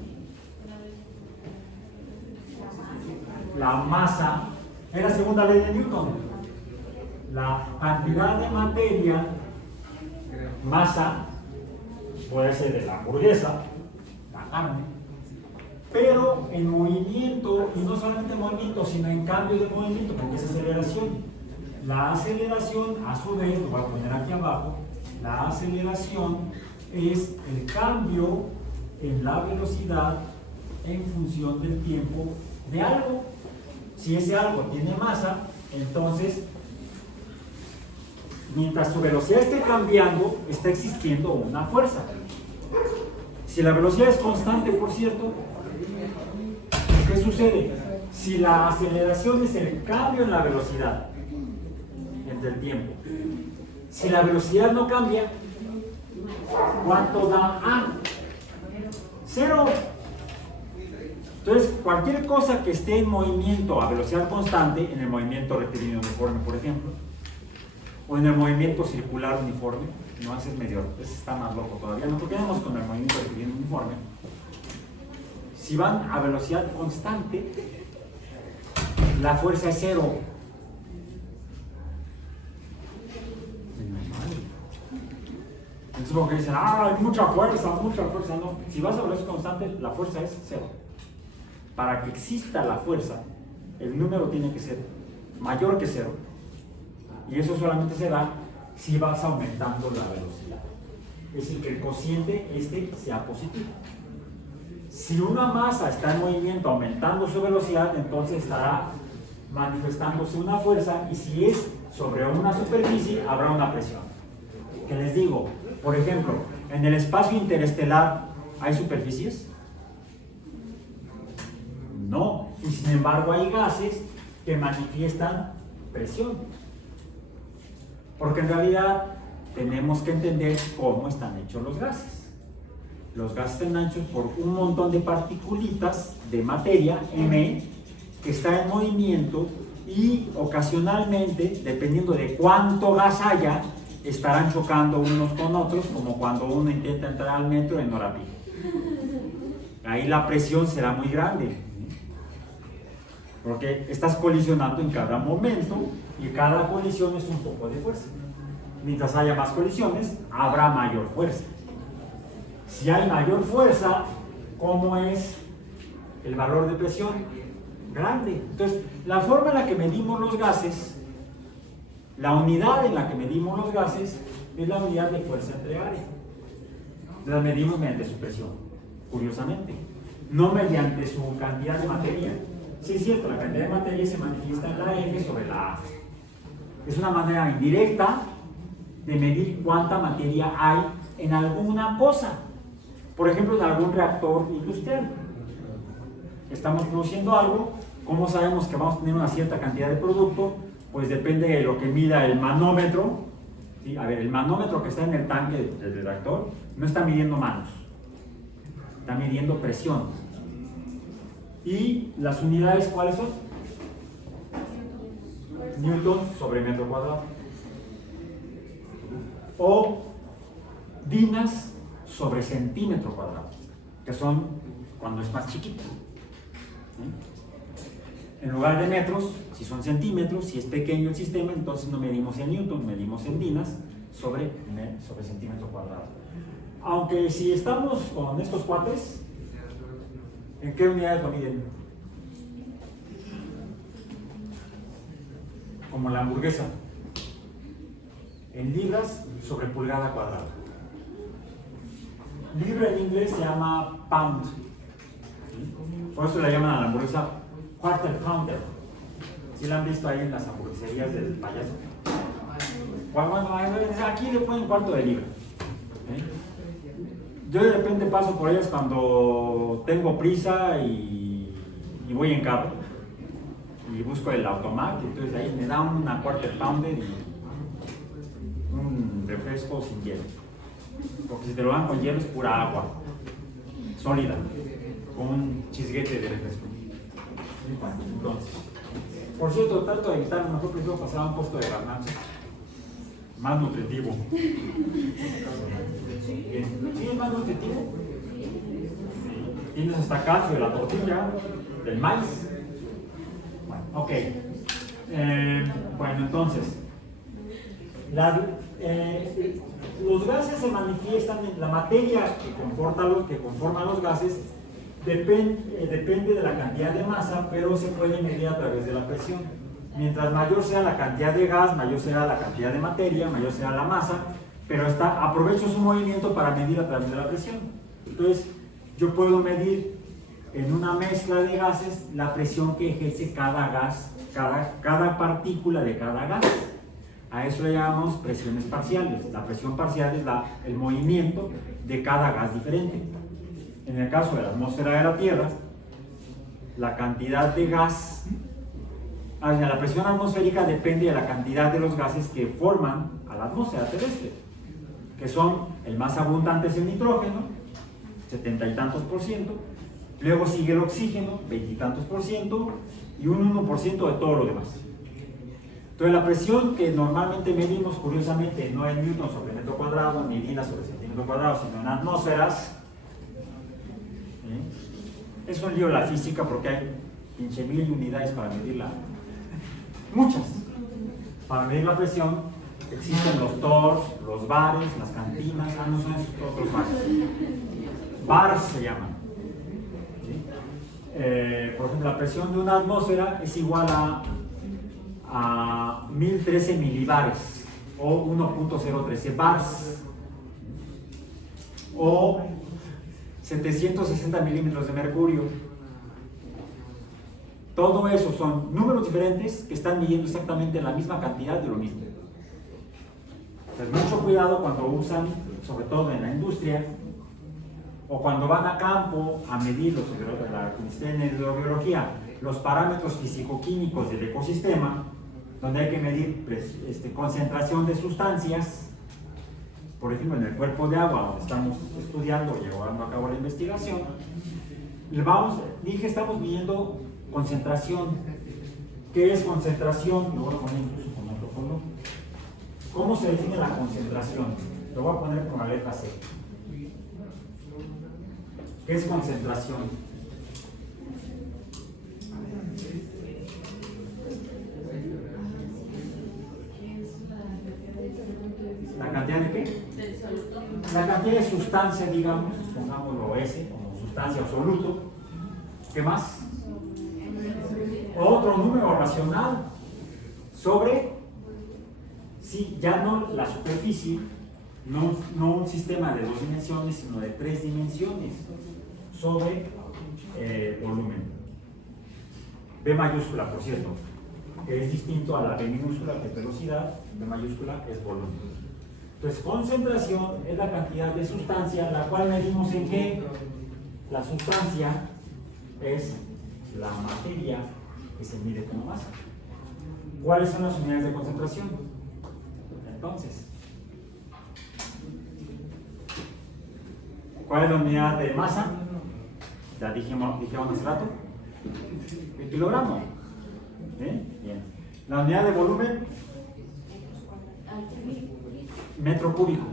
La masa es la segunda ley de Newton. La cantidad de materia, masa, puede ser de la hamburguesa, la carne, pero en movimiento, y no solamente en movimiento, sino en cambio de movimiento, porque es aceleración. La aceleración, a su vez, lo voy a poner aquí abajo, la aceleración es el cambio en la velocidad en función del tiempo de algo. Si ese algo tiene masa, entonces, mientras su velocidad esté cambiando, está existiendo una fuerza. Si la velocidad es constante, por cierto, ¿qué sucede? Si la aceleración es el cambio en la velocidad entre el tiempo, si la velocidad no cambia, ¿cuánto da A? Cero. Entonces, cualquier cosa que esté en movimiento a velocidad constante, en el movimiento rectilíneo uniforme, por ejemplo, o en el movimiento circular uniforme, no, ese es medio, ese está más loco todavía, no, porque vamos con el movimiento rectilíneo uniforme. Si van a velocidad constante, la fuerza es cero. Entonces, porque dicen, hay mucha fuerza, no. Si vas a velocidad constante, la fuerza es cero. Para que exista la fuerza, el número tiene que ser mayor que cero, y eso solamente se da si vas aumentando la velocidad. Es decir, que el cociente sea positivo. Si una masa está en movimiento aumentando su velocidad, entonces estará manifestándose una fuerza, y si es sobre una superficie, habrá una presión. ¿Qué les digo? Por ejemplo, en el espacio interestelar, ¿hay superficies? No. Y sin embargo hay gases que manifiestan presión. Porque en realidad tenemos que entender cómo están hechos los gases. Los gases están hechos por un montón de particulitas de materia, M, que está en movimiento, y ocasionalmente, dependiendo de cuánto gas haya, estarán chocando unos con otros, como cuando uno intenta entrar al metro en hora pico. Ahí la presión será muy grande, porque estás colisionando en cada momento, y cada colisión es un poco de fuerza. Mientras haya más colisiones, habrá mayor fuerza. Si hay mayor fuerza, ¿cómo es el valor de presión? Grande. Entonces, la forma en la que medimos los gases, la unidad en la que medimos los gases, es la unidad de fuerza entre área. La medimos mediante su presión, curiosamente, no mediante su cantidad de materia. Sí, es cierto, la cantidad de materia se manifiesta en la F sobre la A. Es una manera indirecta de medir cuánta materia hay en alguna cosa. Por ejemplo, en algún reactor industrial. Estamos produciendo algo. ¿Cómo sabemos que vamos a tener una cierta cantidad de producto? Pues depende de lo que mida el manómetro. ¿Sí? A ver, el manómetro que está en el tanque del reactor no está midiendo manos, está midiendo presión. ¿Y las unidades cuáles son? Newton sobre metro cuadrado. O dinas sobre centímetro cuadrado, que son cuando es más chiquito. ¿Sí? En lugar de metros, Si son centímetros, si es pequeño el sistema, entonces no medimos en newton, medimos en dinas sobre centímetro cuadrado. Aunque si estamos con estos cuates, ¿en qué unidades lo miden? Como la hamburguesa, en libras sobre pulgada cuadrada. Libra en inglés se llama pound, por eso le llaman a la hamburguesa quarter pounder. ¿Sí la han visto ahí en las hamburgueserías del payaso? Bueno, aquí le ponen cuarto de libra. Yo de repente paso por ellas cuando tengo prisa y voy en carro y busco el automac, entonces ahí me da una quarter pounder y un refresco sin hielo, porque si te lo dan con hielo es pura agua sólida con un chisguete de refresco. Entonces, por cierto, trato de evitar, mejor prefiero pasar a un puesto de garnacha más nutritivo. ¿Sí es más nutritivo? Tienes hasta calcio de la tortilla, del maíz. Bueno, ok. Bueno, entonces, los gases se manifiestan en la materia que conforma los gases, depende de la cantidad de masa, pero se puede medir a través de la presión. Mientras mayor sea la cantidad de gas, mayor será la cantidad de materia, mayor será la masa, pero aprovecho su movimiento para medir a través de la presión. Entonces, yo puedo medir en una mezcla de gases la presión que ejerce cada gas, cada partícula de cada gas. A eso le llamamos presiones parciales. La presión parcial es el movimiento de cada gas diferente. En el caso de la atmósfera de la Tierra, la cantidad de gas, la presión atmosférica depende de la cantidad de los gases que forman a la atmósfera terrestre, que son, el más abundante es el nitrógeno, 70 y tantos %, luego sigue el oxígeno, 20 y tantos %, y un 1% de todo lo demás. Entonces la presión que normalmente medimos, curiosamente, no en newton sobre metro cuadrado, ni dinas sobre centímetro cuadrado, sino en atmósferas. Es un lío la física porque hay 15,000 unidades para medirla. Muchas. Para medir la presión existen los TORs, los bares, las cantinas, no son esos otros bares. Bars se llaman. ¿Sí? Por ejemplo, la presión de una atmósfera es igual a 1013 milibares o 1.013 bars o 760 milímetros de mercurio. Todo eso son números diferentes que están midiendo exactamente la misma cantidad de lo mismo. Entonces, mucho cuidado cuando usan, sobre todo en la industria, o cuando van a campo a medir en hidrobiología, los parámetros físico-químicos del ecosistema, donde hay que medir concentración de sustancias. Por ejemplo, en el cuerpo de agua, donde estamos estudiando y llevando a cabo la investigación, estamos midiendo concentración. ¿Qué es concentración? Lo voy a poner incluso con otro color. ¿Cómo se define la concentración? Lo voy a poner con la letra C. ¿Qué es concentración? ¿La cantidad de qué? La cantidad de sustancia, digamos, pongámoslo S, como sustancia o soluto. ¿Qué más? Otro número racional sobre, sí, ya no la superficie, no un sistema de 2 dimensiones, sino de 3 dimensiones, sobre volumen. B mayúscula, por cierto, que es distinto a la B minúscula, que es velocidad, B mayúscula es volumen. Entonces, concentración es la cantidad de sustancia, la cual medimos en qué. La sustancia es la materia que se mide como masa. ¿Cuáles son las unidades de concentración? Entonces, ¿cuál es la unidad de masa? Ya dijimos hace rato. El kilogramo. Bien. La unidad de volumen, metro cúbico.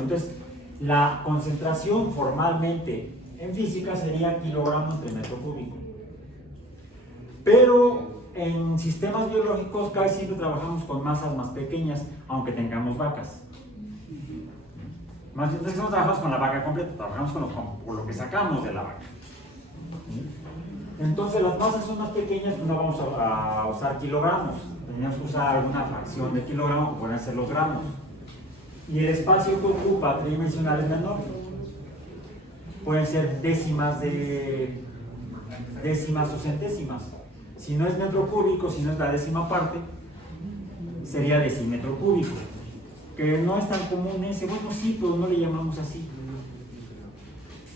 Entonces, la concentración formalmente en física sería kilogramo entre metro cúbico. Pero en sistemas biológicos casi siempre trabajamos con masas más pequeñas, aunque tengamos vacas. Más bien, no trabajamos con la vaca completa, trabajamos con lo que sacamos de la vaca. Entonces las masas son más pequeñas, no vamos a usar kilogramos, tenemos que usar alguna fracción de kilogramo que pueden ser los gramos. Y el espacio que ocupa tridimensional es menor. Pueden ser décimas o centésimas. Si no es metro cúbico, si no es la décima parte, sería decímetro cúbico. Que no es tan común ese, bueno sí, pero no le llamamos así.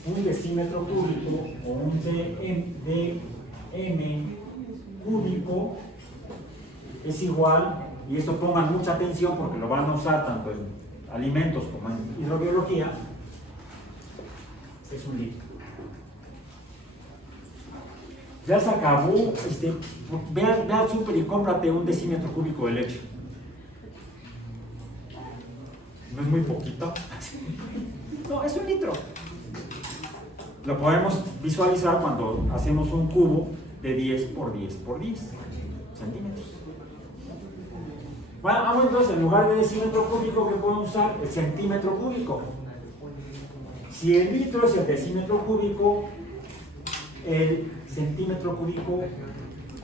Un decímetro cúbico o un dm cúbico es igual, y esto pongan mucha atención porque lo van a usar tanto en alimentos como en hidrobiología, es un litro. Ya se acabó, ve al súper y cómprate un decímetro cúbico de leche. No es muy poquito. No, es un litro. Lo podemos visualizar cuando hacemos un cubo de 10 por 10 por 10 centímetros. Bueno, vamos entonces, en lugar de decímetro cúbico, ¿qué podemos usar? El centímetro cúbico. Si el litro es el decímetro cúbico, el centímetro cúbico,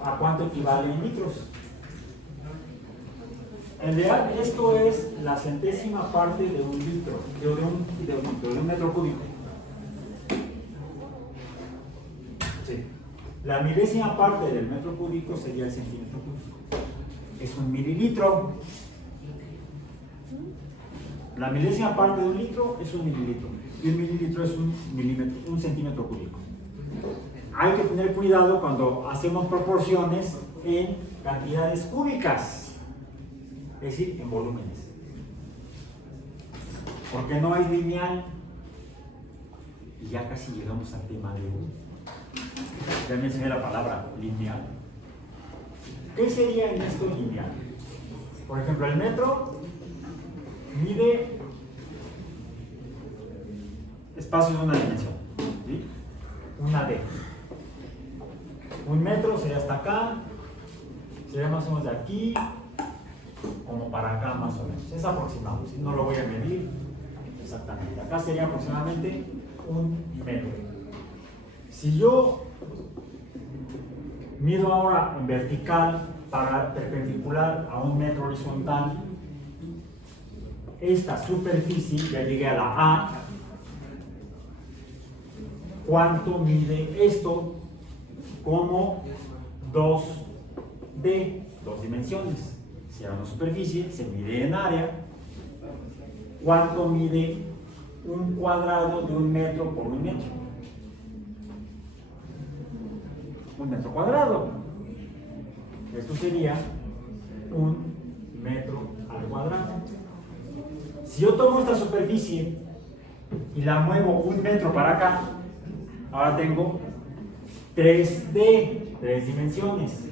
¿a cuánto equivale en litros? En realidad, esto es la centésima parte de un litro, de un metro cúbico. Sí. La milésima parte del metro cúbico sería el centímetro cúbico. Es un mililitro. La milésima parte de un litro es un mililitro. Y un mililitro es un centímetro cúbico. Hay que tener cuidado cuando hacemos proporciones en cantidades cúbicas, es decir, en volúmenes. Porque no hay lineal. Y ya casi llegamos al tema de hoy. Ya me enseñé la palabra lineal. ¿Qué sería en esto lineal? Por ejemplo, el metro mide espacio de una dimensión, ¿sí? Una D. Un metro sería hasta acá, sería más o menos de aquí, como para acá más o menos. Es aproximado, ¿sí? No lo voy a medir exactamente. Acá sería aproximadamente un metro. Si yo mido ahora en vertical para perpendicular a un metro horizontal, esta superficie, ya llegué a la A, ¿cuánto mide esto? Como 2D, dos dimensiones. Si era una superficie, se mide en área. ¿Cuánto mide un cuadrado de un metro por un metro? Un metro cuadrado. Esto sería un metro al cuadrado. Si yo tomo esta superficie y la muevo un metro para acá, ahora tengo 3D, tres dimensiones.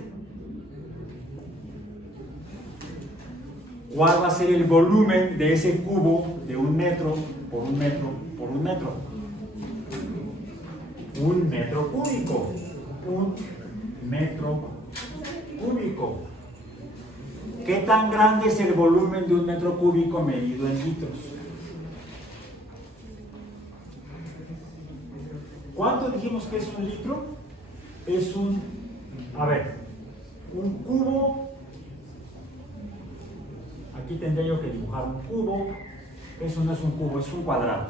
¿Cuál va a ser el volumen de ese cubo de un metro por un metro por un metro? Un metro cúbico. Un metro cúbico. ¿Qué tan grande es el volumen de un metro cúbico medido en litros? ¿Cuánto dijimos que es un litro? Es un cubo. Aquí tendría yo que dibujar un cubo. Eso no es un cubo, es un cuadrado.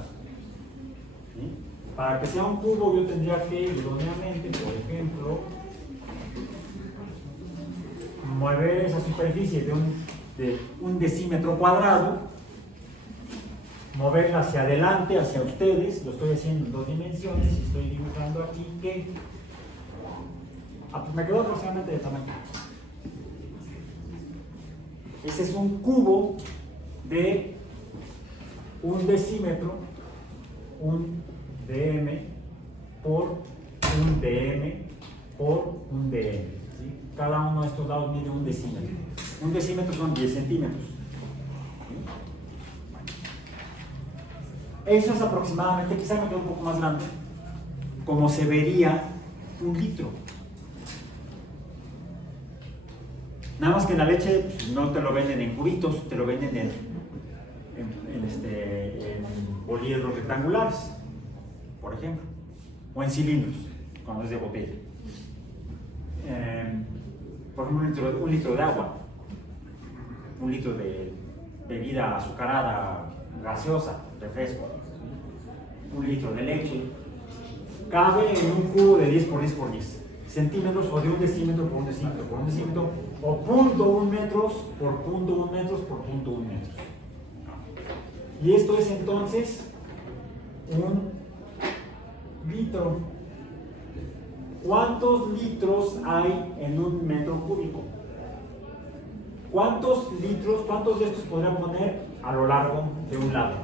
¿Sí? Para que sea un cubo yo tendría que, idóneamente, por ejemplo, mover esa superficie de un decímetro cuadrado, moverla hacia adelante, hacia ustedes. Lo estoy haciendo en dos dimensiones y estoy dibujando aquí que me quedó aproximadamente de tamaño. Ese es un cubo de un decímetro, un dm por un dm por un dm. ¿Sí? Cada uno de estos lados mide un decímetro. Un decímetro son 10 centímetros. ¿Sí? Eso es aproximadamente, quizá me quede un poco más grande, como se vería un litro. Nada más que la leche pues, no te lo venden en cubitos, te lo venden en bolímetros rectangulares, por ejemplo, o en cilindros, cuando es de botella. Por ejemplo, un litro de agua, un litro de bebida azucarada, gaseosa, refresco, un litro de leche, cabe en un cubo de 10 por 10 por 10 centímetros o de un decímetro por un decímetro por un decímetro o 0.1 metros por 0.1 metros por 0.1 metros. Y esto es entonces un litro. ¿Cuántos litros hay en un metro cúbico? ¿Cuántos litros, cuántos de estos podrán poner a lo largo de un lado?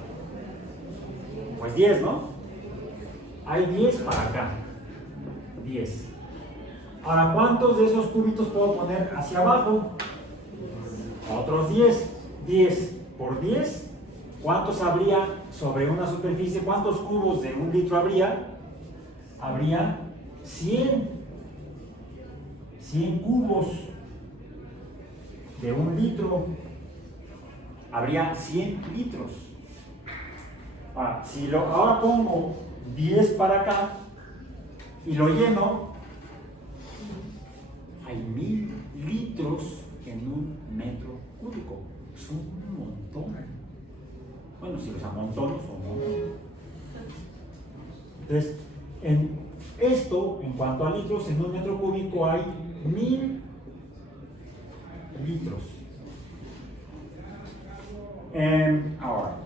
Pues 10, ¿no? Hay 10 para acá. 10. Ahora, ¿cuántos de esos cubitos puedo poner hacia abajo? Otros 10. 10 por 10. ¿Cuántos habría sobre una superficie? ¿Cuántos cubos de un litro habría? Habría 100 cubos de un litro. Habría 100 litros. Ahora, si ahora pongo 10 para acá y lo lleno, hay 1000 litros en un metro cúbico. Son un montón. Bueno, si los amontono, son un montón. Entonces, en esto, en cuanto a litros, en un metro cúbico hay 1000 litros. Ahora,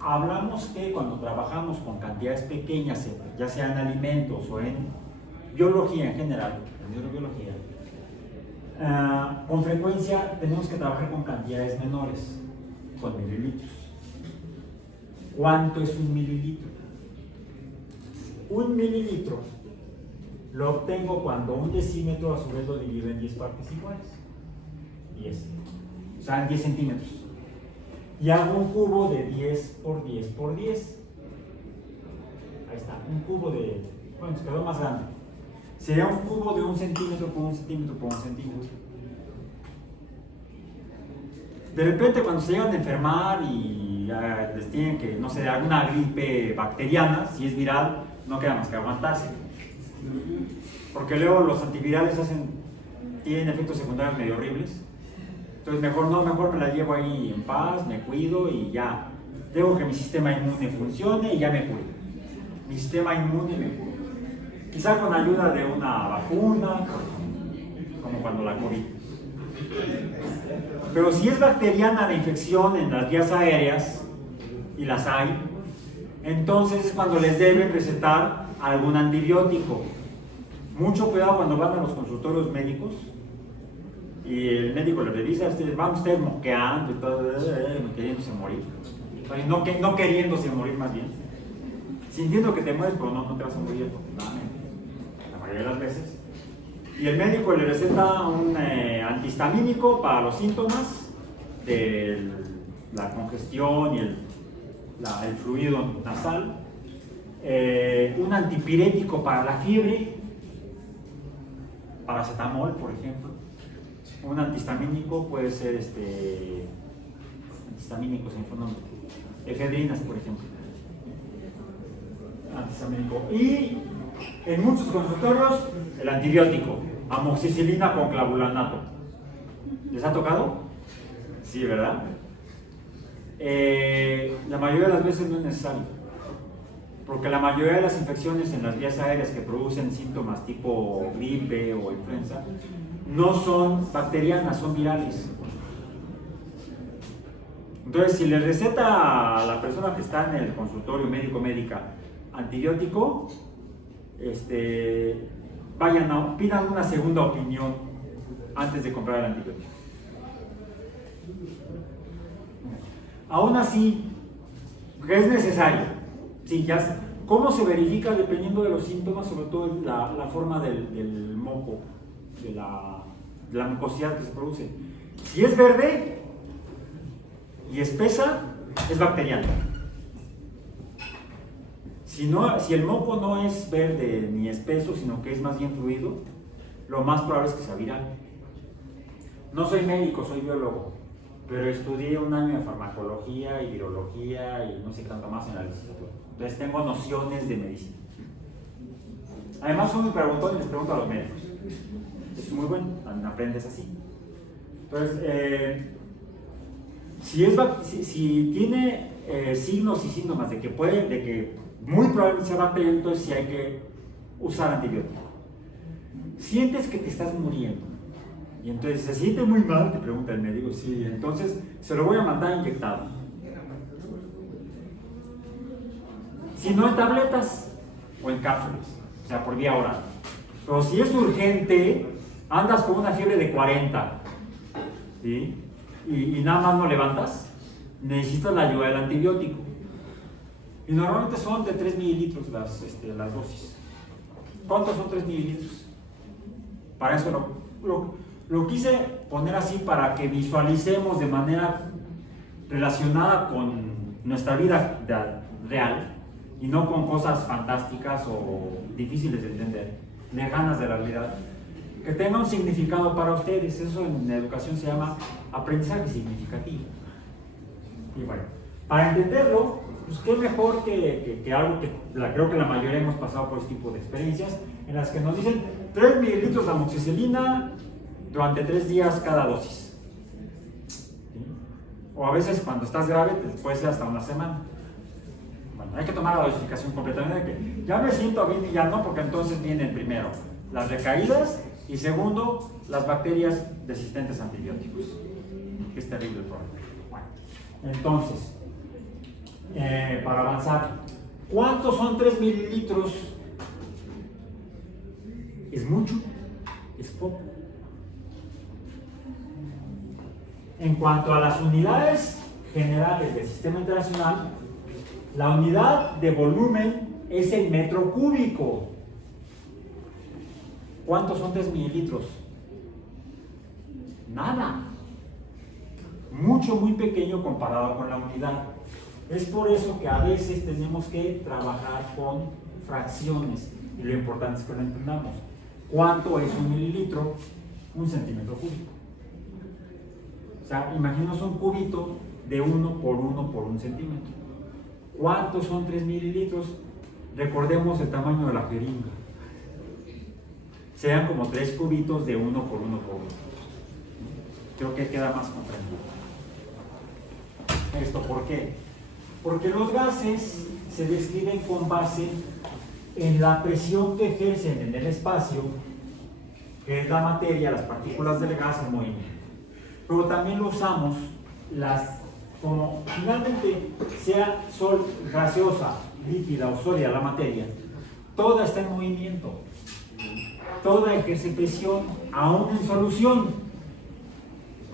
hablamos que cuando trabajamos con cantidades pequeñas, ya sean alimentos o en biología en general, en neurobiología, con frecuencia tenemos que trabajar con cantidades menores, con mililitros. ¿Cuánto es un mililitro? Un mililitro lo obtengo cuando un decímetro a su vez lo divido en 10 partes iguales. 10. O sea, en 10 centímetros. Y hago un cubo de 10 por 10 por 10. Ahí está, un cubo de... Bueno, se quedó más grande. Sería un cubo de 1 centímetro por 1 centímetro por 1 centímetro. De repente, cuando se llegan a enfermar y les tienen que, no sé, alguna gripe bacteriana, si es viral, no queda más que aguantarse. Porque luego los antivirales tienen efectos secundarios medio horribles. Entonces mejor me la llevo ahí en paz, me cuido y ya. Dejo que mi sistema inmune funcione y ya me cuido. Mi sistema inmune me cuida. Quizá con ayuda de una vacuna, como cuando la COVID. Pero si es bacteriana la infección en las vías aéreas, y las hay, entonces es cuando les deben recetar algún antibiótico. Mucho cuidado cuando van a los consultorios médicos y el médico les revisa, van ustedes moqueando y todo, queriéndose morir. No queriéndose morir más bien. Sintiendo que te mueres, pero no te vas a morir, afortunadamente, la mayoría de las veces. Y el médico le receta un antihistamínico para los síntomas de la congestión y el fluido nasal, un antipirético para la fiebre, paracetamol, por ejemplo. Un antihistamínico puede ser antihistamínicos en nombre, efedrinas, por ejemplo. Antihistamínico. Y en muchos consultorios, el antibiótico, amoxicilina con clavulanato. ¿Les ha tocado? Sí, ¿verdad? La mayoría de las veces no es necesario, porque la mayoría de las infecciones en las vías aéreas que producen síntomas tipo gripe o influenza no son bacterianas, son virales. Entonces, si le receta a la persona que está en el consultorio médico-médica antibiótico, pidan una segunda opinión antes de comprar el antibiótico. Aún así, es necesario. Sí, ¿cómo se verifica? Dependiendo de los síntomas, sobre todo la forma del moco, de la mucosidad que se produce. Si es verde y espesa, es bacteriana. Si el moco no es verde ni espeso, sino que es más bien fluido, lo más probable es que sea viral. No soy médico, soy biólogo, pero estudié un año de farmacología y virología y no sé qué tanto más en la licenciatura. Entonces tengo nociones de medicina. Además soy muy preguntón y les pregunto a los médicos. Es muy bueno, aprendes así. Entonces, si tiene signos y síntomas de que muy probablemente sea bacteria, entonces sí hay que usar antibiótico. Sientes que te estás muriendo y entonces se siente muy mal, te pregunta el médico, sí, entonces se lo voy a mandar inyectado. Si no en tabletas o en cápsulas, o sea, por vía oral. Pero si es urgente, andas con una fiebre de 40, ¿sí? y nada más no levantas, necesitas la ayuda del antibiótico. Y normalmente son de 3 mililitros las dosis. ¿Cuántos son 3 mililitros? Para eso lo quise poner así para que visualicemos de manera relacionada con nuestra vida real y no con cosas fantásticas o difíciles de entender, lejanas de la realidad, que tenga un significado para ustedes. Eso en educación se llama aprendizaje significativo. Y bueno, para entenderlo, pues qué mejor que algo que creo que la mayoría hemos pasado por este tipo de experiencias, en las que nos dicen 3 mililitros de amoxicilina durante 3 días cada dosis. ¿Sí? O a veces cuando estás grave puede ser hasta una semana. Bueno, hay que tomar la dosificación completamente, que ya me siento bien y ya no, porque entonces vienen primero las recaídas y segundo las bacterias resistentes a antibióticos, que es terrible el problema. Bueno, entonces, para avanzar, ¿cuántos son 3 mililitros? ¿Es mucho? ¿Es poco? En cuanto a las unidades generales del sistema internacional, la unidad de volumen es el metro cúbico. ¿Cuántos son 3 mililitros? Nada. Mucho, muy pequeño comparado con la unidad. Es por eso que a veces tenemos que trabajar con fracciones y lo importante es que lo entendamos. ¿Cuánto es un mililitro? 1 centímetro cúbico. O sea, imagínate un cubito de 1 por 1 por 1 centímetro. ¿Cuántos son 3 mililitros? Recordemos el tamaño de la jeringa. Sean como 3 cubitos de 1 por 1 por 1. Creo que queda más comprendido. ¿Esto por qué? Porque los gases se describen con base en la presión que ejercen en el espacio, que es la materia, las partículas del gas en movimiento. Pero también lo usamos como finalmente sea gaseosa, líquida o sólida la materia, toda está en movimiento, toda ejerce presión, aún en solución.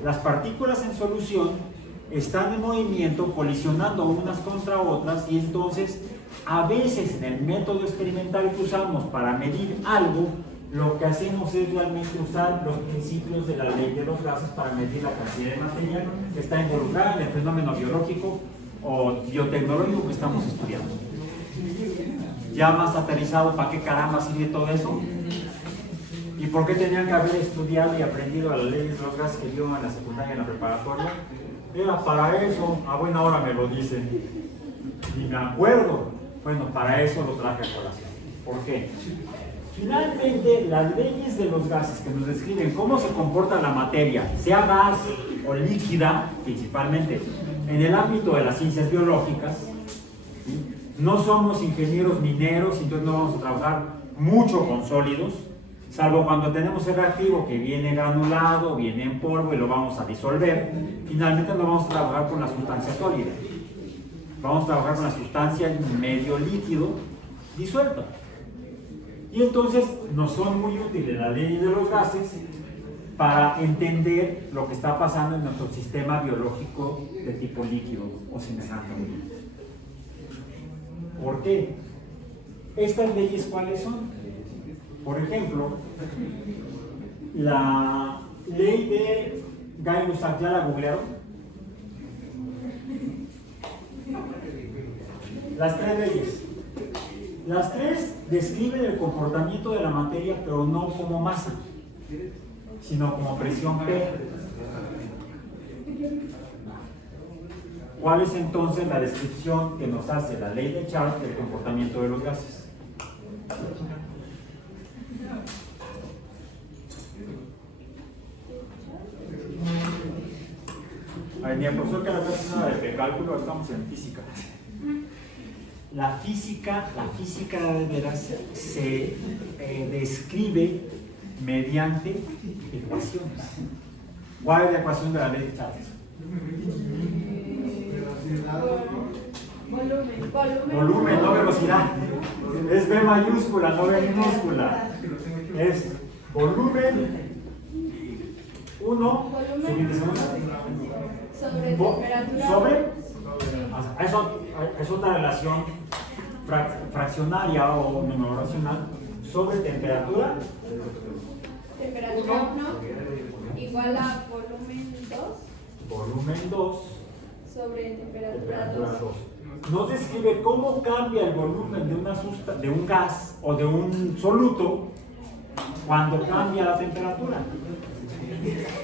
Las partículas en solución están en movimiento, colisionando unas contra otras, y entonces a veces en el método experimental que usamos para medir algo, lo que hacemos es realmente usar los principios de la ley de los gases para medir la cantidad de materia que está involucrada en el fenómeno biológico o biotecnológico que estamos estudiando. Ya más aterrizado, ¿para qué caramba sirve todo eso? ¿Y por qué tenían que haber estudiado y aprendido la ley de los gases que vio en la secundaria y en la preparatoria? Era para eso, a buena hora me lo dicen. Ni me acuerdo. Bueno, para eso lo traje a colación. ¿Por qué? Finalmente, las leyes de los gases que nos describen cómo se comporta la materia, sea gas o líquida, principalmente en el ámbito de las ciencias biológicas, ¿sí? No somos ingenieros mineros, entonces no vamos a trabajar mucho con sólidos, salvo cuando tenemos el reactivo que viene granulado, viene en polvo y lo vamos a disolver. Finalmente no vamos a trabajar con la sustancia sólida, vamos a trabajar con la sustancia en medio líquido disuelta. Y entonces nos son muy útiles las leyes de los gases para entender lo que está pasando en nuestro sistema biológico de tipo líquido o semejante. ¿Por qué? ¿Estas leyes cuáles son? Por ejemplo, la ley de Gay-Lussac, ¿ya la googlearon? Las 3 leyes. Las 3 describen el comportamiento de la materia, pero no como masa, sino como presión P. ¿Cuál es entonces la descripción que nos hace la ley de Charles del comportamiento de los gases? A ver, mi profesor que la clase es una de cálculo, estamos en física. La física de veras se describe mediante ecuaciones. ¿Cuál es la ecuación de la ley de Charles? Volumen, no velocidad. Es V mayúscula, no V minúscula. Es volumen 1 Sobre temperatura. sobre. Eso es una relación fraccionaria o numeracional sobre temperatura. Temperatura 1 igual a volumen 2 Volumen 2 sobre temperatura temperatura 2. 2. Nos describe cómo cambia el volumen de un gas o de un soluto cuando cambia la temperatura.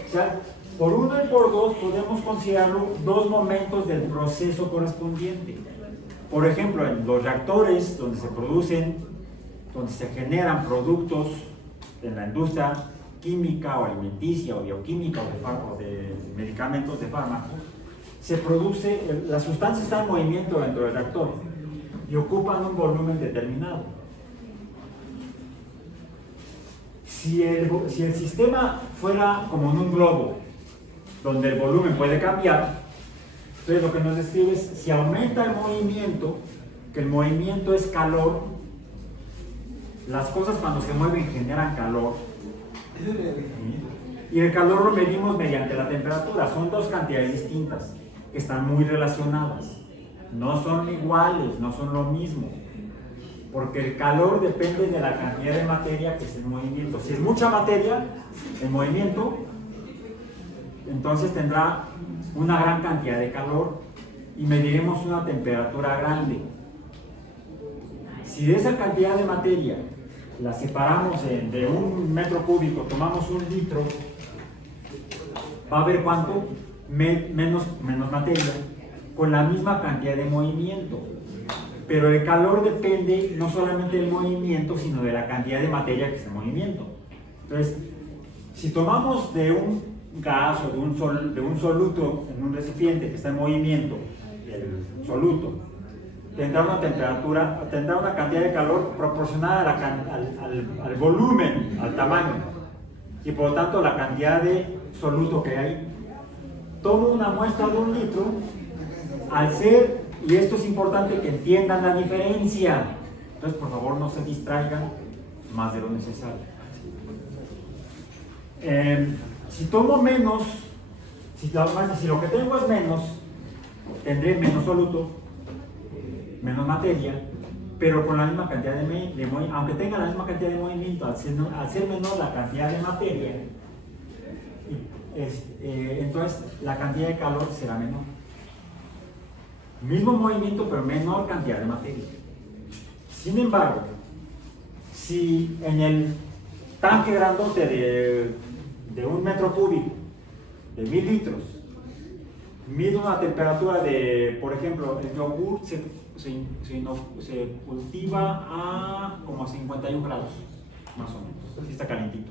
O sea, por 1 y por 2 podemos considerarlo dos momentos del proceso correspondiente. Por ejemplo, en los reactores donde se generan productos en la industria química o alimenticia o bioquímica o de medicamentos, de fármacos, se produce, la sustancia está en movimiento dentro del reactor y ocupan un volumen determinado. Si el sistema fuera como en un globo, donde el volumen puede cambiar, entonces lo que nos describe es si aumenta el movimiento, que el movimiento es calor, las cosas cuando se mueven generan calor, y el calor lo medimos mediante la temperatura. Son dos cantidades distintas que están muy relacionadas, no son iguales, no son lo mismo, porque el calor depende de la cantidad de materia que es en movimiento. Si es mucha materia en movimiento, entonces tendrá una gran cantidad de calor y mediremos una temperatura grande. Si de esa cantidad de materia la separamos de 1 metro cúbico, tomamos 1 litro, va a haber cuánto menos materia con la misma cantidad de movimiento. Pero el calor depende no solamente del movimiento, sino de la cantidad de materia que está en movimiento. Entonces, si tomamos de un gas o de un soluto en un recipiente que está en movimiento, el soluto tendrá una temperatura, tendrá una cantidad de calor proporcionada al volumen, al tamaño, y por lo tanto la cantidad de soluto que hay. Tomo una muestra de 1 litro, al ser, y esto es importante que entiendan la diferencia, entonces por favor no se distraigan más de lo necesario. Si tomo menos, si lo que tengo es menos, tendré menos soluto, menos materia, pero con la misma cantidad de movimiento, aunque tenga la misma cantidad de movimiento, al ser menor la cantidad de materia, entonces la cantidad de calor será menor. Mismo movimiento, pero menor cantidad de materia. Sin embargo, si en el tanque grandote de 1 metro cúbico, de 1000 litros, mido una temperatura de, por ejemplo, el yogur se cultiva a como a 51 grados, más o menos, así está calientito.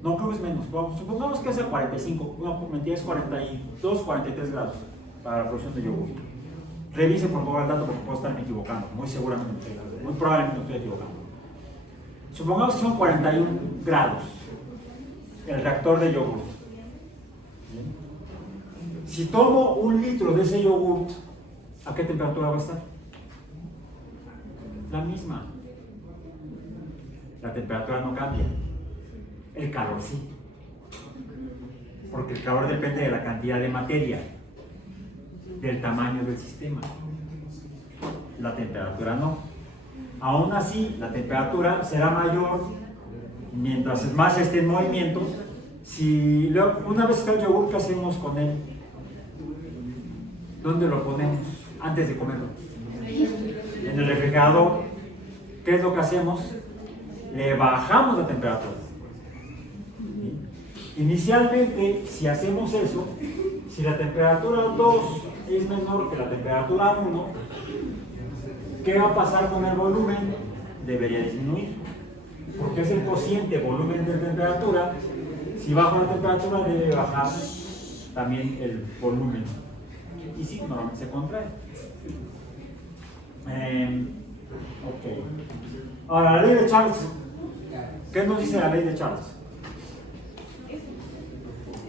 No, creo que es menos, supongamos que es a 45, no, mentira, es 42, 43 grados para la producción de yogur. Revise por favor el dato porque puedo estarme equivocando, muy seguramente, muy probablemente me estoy equivocando. Supongamos que son 41 grados el reactor de yogur. Si tomo 1 litro de ese yogur, ¿a qué temperatura va a estar? La misma. La temperatura no cambia. El calor sí. Porque el calor depende de la cantidad de materia, del tamaño del sistema. La temperatura no. Aún así, la temperatura será mayor mientras más esté en movimiento. Si una vez está el yogur, ¿qué hacemos con él? ¿Dónde lo ponemos antes de comerlo? En el refrigerador. ¿Qué es lo que hacemos? Le bajamos la temperatura. Inicialmente, si hacemos eso, Si la temperatura 2 es menor que la temperatura 1, ¿qué va a pasar con el volumen? Debería disminuir, porque es el cociente volumen de temperatura. Si baja la temperatura, debe bajar también el volumen. Y sí, normalmente se contrae. Ok. Ahora, la ley de Charles. ¿Qué nos dice la ley de Charles?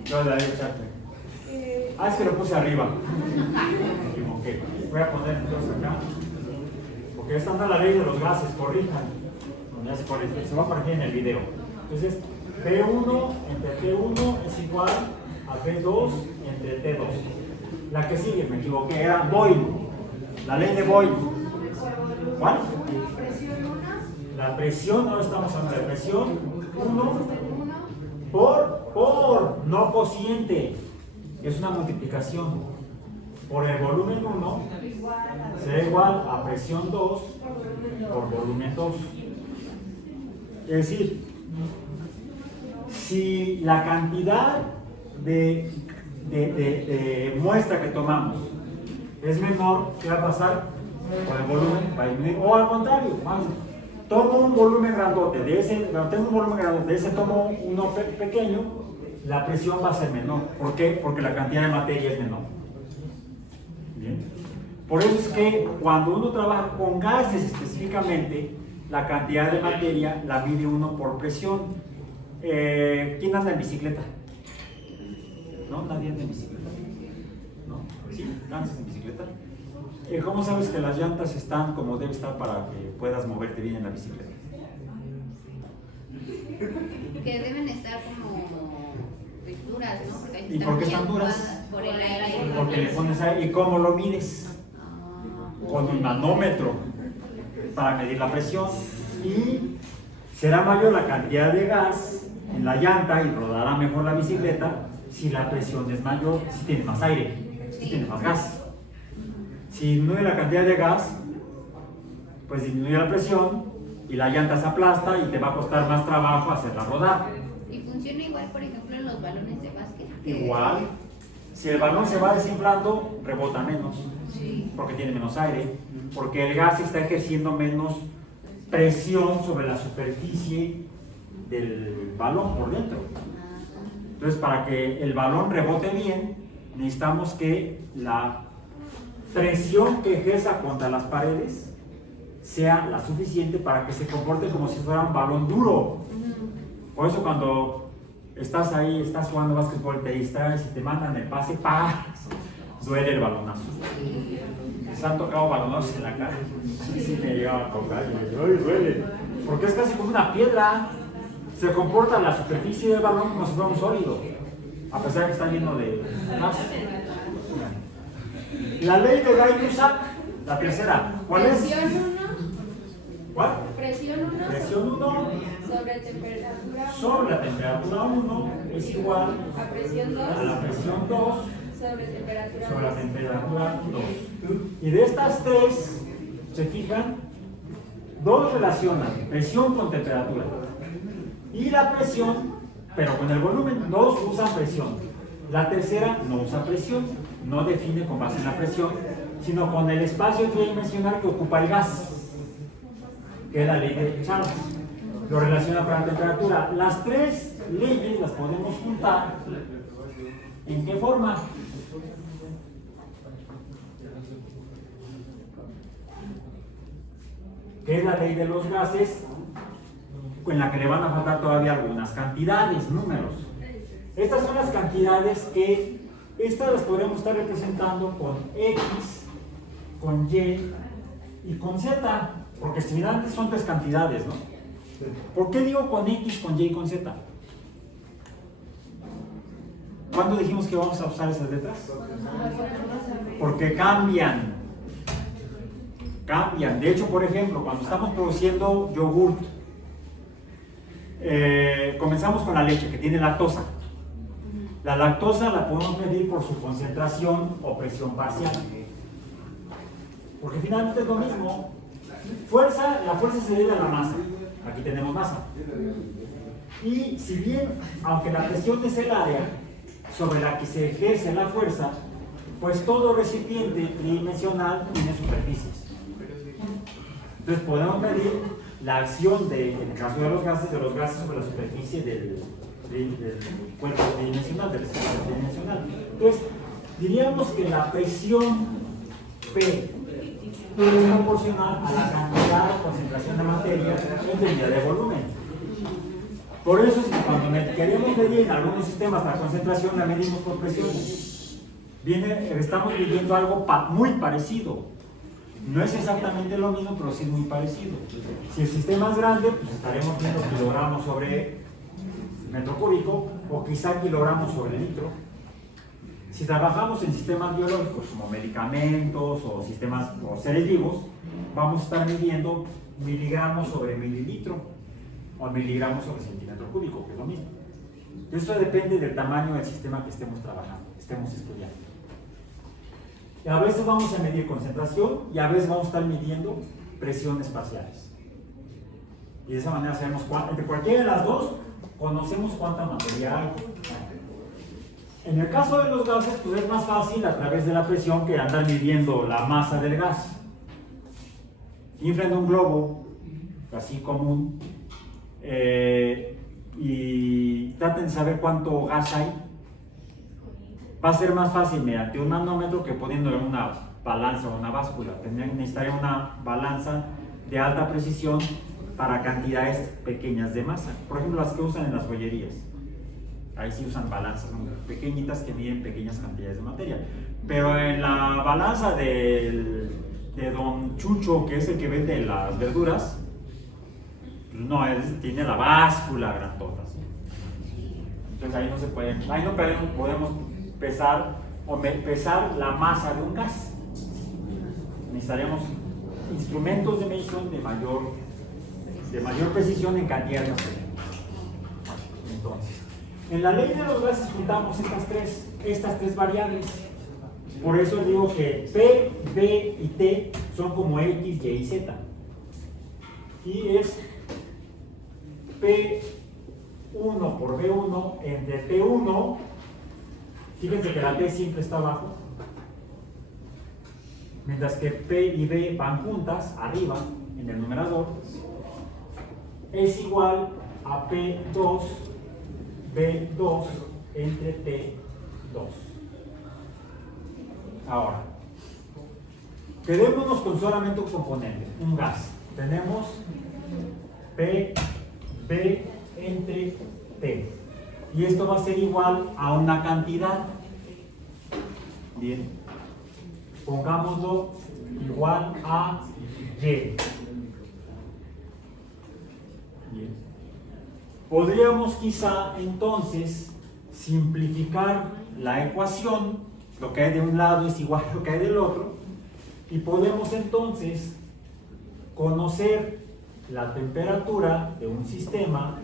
No, la ley de Charles. Es que lo puse arriba. Me equivoqué. Voy a poner entonces acá. Porque esta no es la ley de los gases, corrijan. No, ya se va a corregir en el video. Entonces, P1 entre T1 es igual a P2 entre T2. La que sigue, me equivoqué, era Boyle. La ley de Boyle. ¿Cuál? La presión, ahora estamos hablando de presión 1 por no cociente. Es una multiplicación. Por el volumen 1 será igual a presión 2 por volumen 2. Es decir, si la cantidad de muestra que tomamos es menor, ¿qué va a pasar? Con el volumen va a disminuir. O al contrario, tomo un volumen grandote, de ese tomo uno pequeño, la presión va a ser menor. ¿Por qué? Porque la cantidad de materia es menor. Bien. Por eso es que cuando uno trabaja con gases específicamente, la cantidad de materia la mide uno por presión. ¿Quién anda en bicicleta? ¿No? ¿Nadie anda en bicicleta? ¿No? ¿Sí? ¿Andas en bicicleta? ¿Cómo sabes que las llantas están como debe estar para que puedas moverte bien en la bicicleta? Que deben estar como duras, ¿no? Porque ¿Y por qué están duras? Por el aire. Porque le pones ahí. ¿Y cómo lo mides? Con un manómetro para medir la presión. Y será mayor la cantidad de gas en la llanta y rodará mejor la bicicleta si la presión es mayor, si tiene más aire, si tiene más gas. Si disminuye la cantidad de gas, pues disminuye la presión y la llanta se aplasta y te va a costar más trabajo hacerla rodar. Y funciona igual, por ejemplo, en los balones de básquet. Igual, si el balón se va desinflando, rebota menos, Sí. porque tiene menos aire, porque el gas está ejerciendo menos presión sobre la superficie del balón por dentro. Entonces, para que el balón rebote bien, necesitamos que la presión que ejerza contra las paredes sea la suficiente para que se comporte como si fuera un balón duro. Por eso cuando estás ahí, estás jugando básquetbol, te distraes y te mandan el pase, ¡pah! Duele el balonazo. Se han tocado balonazos en la cara. Sí me llegaba a tocar y ¡ay, duele! Porque es casi como una piedra. Se comporta la superficie del balón como si fuera un sólido, a pesar de que está lleno de gas. La ley de Gay-Lussac, la tercera, ¿cuál es? Presión 1. ¿Cuál? Presión 1 Presión 1 sobre temperatura sobre la temperatura 1 es igual a presión 2 a la presión 2 sobre temperatura sobre la 2. temperatura 2. Y de estas tres, ¿se fijan? Dos relacionan presión con temperatura. Y la presión, pero con el volumen, dos usan presión. La tercera no usa presión, no define con base en la presión, sino con el espacio tridimensional que ocupa el gas, que es la ley de Charles. Lo relaciona con la temperatura. Las tres leyes las podemos juntar. ¿En qué forma? Que es la ley de los gases, en la que le van a faltar todavía algunas cantidades, números. Estas son las cantidades que, estas las podemos estar representando con X, con Y y con Z, porque si miran son tres cantidades, ¿no? ¿Por qué digo con X, con Y y con Z? ¿Cuándo dijimos que vamos a usar esas letras? Porque cambian. Cambian. De hecho, por ejemplo, cuando estamos produciendo yogurt, comenzamos con la leche, que tiene lactosa. La lactosa la podemos medir por su concentración o presión parcial. Porque finalmente es lo mismo. La fuerza se debe a la masa. Aquí tenemos masa. Y si bien, aunque la presión es el área, sobre la que se ejerce la fuerza, pues todo recipiente tridimensional tiene superficies. Entonces podemos medir la acción en el caso de los gases sobre la superficie del cuerpo tridimensional, del sistema tridimensional. Entonces, diríamos que la presión P es proporcional a la cantidad o concentración de materia en unidad de volumen. Por eso es que cuando queremos medir en algunos sistemas la concentración, la medimos por presión. Estamos midiendo algo muy parecido. No es exactamente lo mismo, pero sí es muy parecido. Si el sistema es grande, pues estaremos viendo kilogramos sobre metro cúbico o quizá kilogramos sobre litro. Si trabajamos en sistemas biológicos como medicamentos o sistemas o seres vivos, vamos a estar midiendo miligramos sobre mililitro o miligramos sobre centímetro cúbico, que es lo mismo. Eso depende del tamaño del sistema que estemos trabajando, estemos estudiando. Y a veces vamos a medir concentración y a veces vamos a estar midiendo presiones parciales. Y de esa manera sabemos entre cualquiera de las dos conocemos cuánta materia hay. En el caso de los gases, pues es más fácil a través de la presión que andar midiendo la masa del gas. Inflen un globo así común y traten de saber cuánto gas hay. Va a ser más fácil mediante un manómetro que poniéndole una balanza o una báscula. Necesitaría una balanza de alta precisión para cantidades pequeñas de masa. Por ejemplo, las que usan en las joyerías. Ahí sí usan balanzas pequeñitas que miden pequeñas cantidades de materia. Pero en la balanza de Don Chucho, que es el que vende las verduras, no, tiene la báscula grandota. Entonces ahí no se puede, ahí no podemos pesar la masa de un gas. Necesitaríamos instrumentos de medición de mayor precisión en cantidad de materia. Entonces, en la ley de los gases juntamos estas tres variables. Por eso digo que P, B y T son como X, Y y Z. Y es P1 por B1 entre P1. Fíjense que la T siempre está abajo, mientras que P y B van juntas, arriba, en el numerador, es igual a P2, B2 entre T2. Ahora, quedémonos con solamente un componente, un gas. Tenemos P, B entre T. Y esto va a ser igual a una cantidad. Bien. Pongámoslo igual a Y. Bien. Podríamos quizá entonces simplificar la ecuación. Lo que hay de un lado es igual a lo que hay del otro. Y podemos entonces conocer la temperatura de un sistema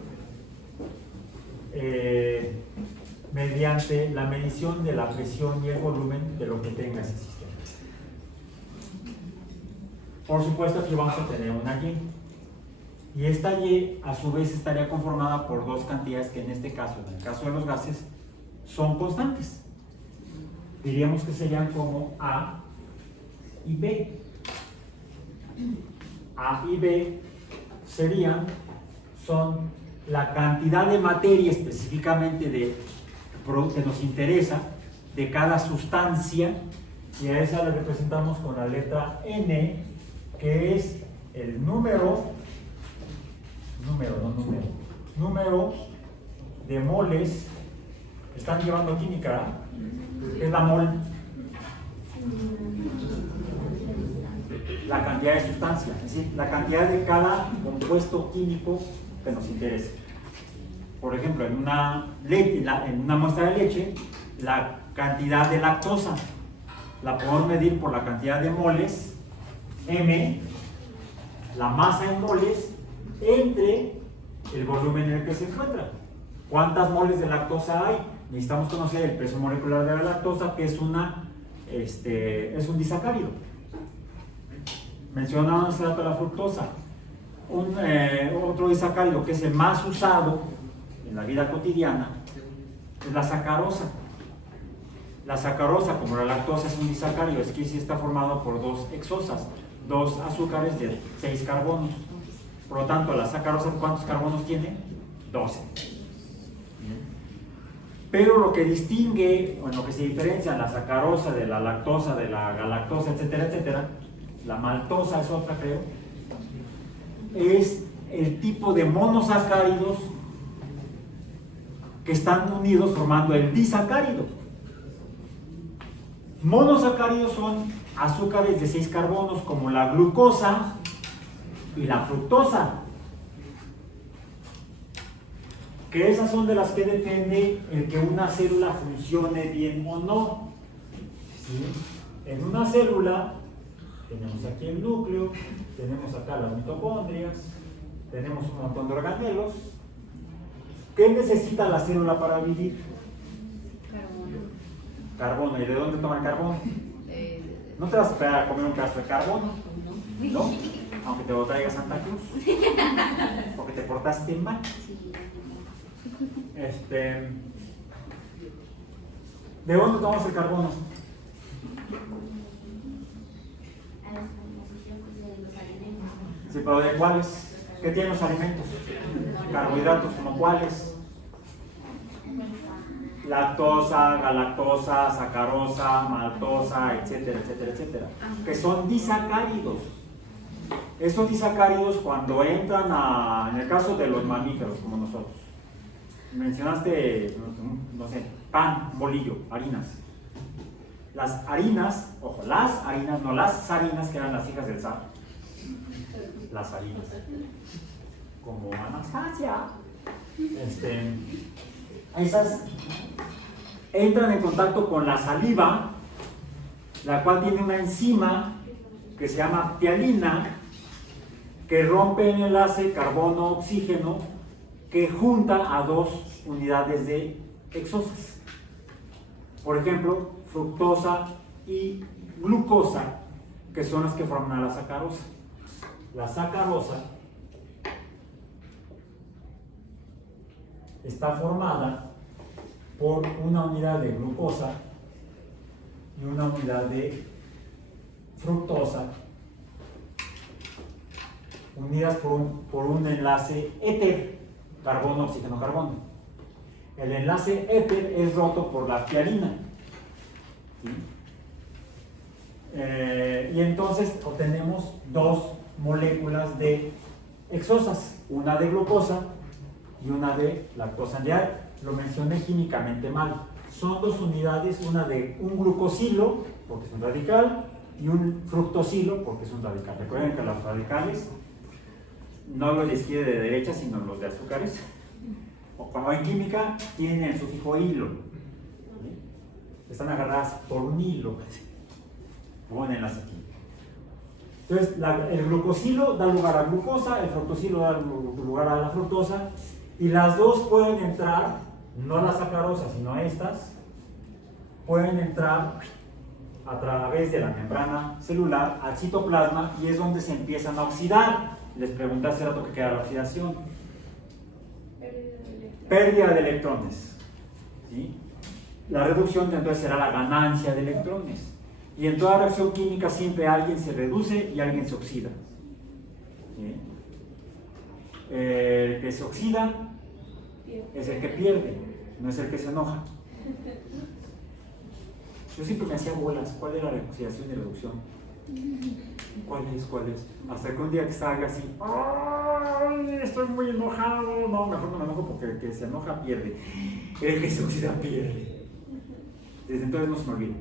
mediante la medición de la presión y el volumen de lo que tenga ese sistema. Por supuesto, aquí vamos a tener una Y. Y esta Y, a su vez, estaría conformada por dos cantidades que en este caso, en el caso de los gases, son constantes. Diríamos que serían como A y B. A y B son la cantidad de materia específicamente que nos interesa de cada sustancia, y a esa la representamos con la letra N, que es el número de moles. Están llevando química, ¿qué es la mol? La cantidad de sustancia, es decir, la cantidad de cada compuesto químico que nos interesa. Por ejemplo, en una muestra de leche, la cantidad de lactosa la podemos medir por la cantidad de moles, M, la masa en moles, entre el volumen en el que se encuentra. ¿Cuántas moles de lactosa hay? Necesitamos conocer el peso molecular de la lactosa, que es un disacárido. Mencionamos hace rato la fructosa. Otro disacárido que es el más usado en la vida cotidiana es la sacarosa. La sacarosa, como la lactosa, es un disacárido, es que sí está formado por dos hexosas, dos azúcares de 6 carbonos. Por lo tanto, la sacarosa, ¿cuántos carbonos tiene? 12. Pero lo que distingue, o en lo que se diferencia la sacarosa de la lactosa, de la galactosa, etcétera, etcétera, la maltosa es otra, creo, es el tipo de monosacáridos que están unidos formando el disacárido. Monosacáridos son azúcares de 6 carbonos, como la glucosa y la fructosa, que esas son de las que depende el que una célula funcione bien o no. ¿Sí? En una célula tenemos aquí el núcleo, tenemos acá las mitocondrias, tenemos un montón de organelos. ¿Qué necesita la célula para vivir? Carbono. ¿Y de dónde toma el carbono? ¿No te vas a esperar a comer un pedazo de carbono? ¿No? Aunque te lo traiga Santa Cruz. Porque te portaste mal. ¿De dónde tomamos el carbono? Sí, pero ¿de cuáles? ¿Qué tienen los alimentos? Carbohidratos, ¿como cuáles? Lactosa, galactosa, sacarosa, maltosa, etcétera, etcétera, etcétera, que son disacáridos. Esos disacáridos, cuando entran en el caso de los mamíferos como nosotros, mencionaste, no sé, pan, bolillo, harinas. Las harinas, ojo, las harinas, no las sarinas, que eran las hijas del zar. Las harinas, como Anastasia. Esas entran en contacto con la saliva, la cual tiene una enzima que se llama ptialina, que rompe el enlace carbono-oxígeno, que junta a dos unidades de hexosas. Por ejemplo, fructosa y glucosa, que son las que forman a la sacarosa. La sacarosa está formada por una unidad de glucosa y una unidad de fructosa, unidas por un enlace éter, carbono, oxígeno, carbono. El enlace éter es roto por la ptialina. ¿Sí? Y entonces obtenemos dos moléculas de hexosas, una de glucosa y una de lactosa. Ya lo mencioné químicamente mal. Son dos unidades, una de un glucosilo, porque es un radical, y un fructosilo, porque es un radical. Recuerden que los radicales, no los de izquierda y de derecha, sino los de azúcares, o cuando hay química, tienen el sufijo hilo. ¿Sí? Están agarradas por un hilo. Pónganlas aquí. Entonces, el glucosilo da lugar a glucosa, el fructosilo da lugar a la fructosa, y las dos pueden entrar, no la sacarosa, sino estas, pueden entrar a través de la membrana celular al citoplasma, y es donde se empiezan a oxidar. Les pregunté hace rato qué era la oxidación. Pérdida de electrones. ¿Sí? La reducción entonces será la ganancia de electrones. Y en toda reacción química siempre alguien se reduce y alguien se oxida. ¿Sí? El que se oxida es el que pierde, no es el que se enoja. Yo siempre me hacía bolas. ¿Cuál era la oxidación y reducción? ¿Cuál es? Hasta que un día que estaba así, ¡ay, estoy muy enojado! No, mejor no me enojo porque el que se enoja pierde. El que se oxida pierde. Desde entonces no se me olvida.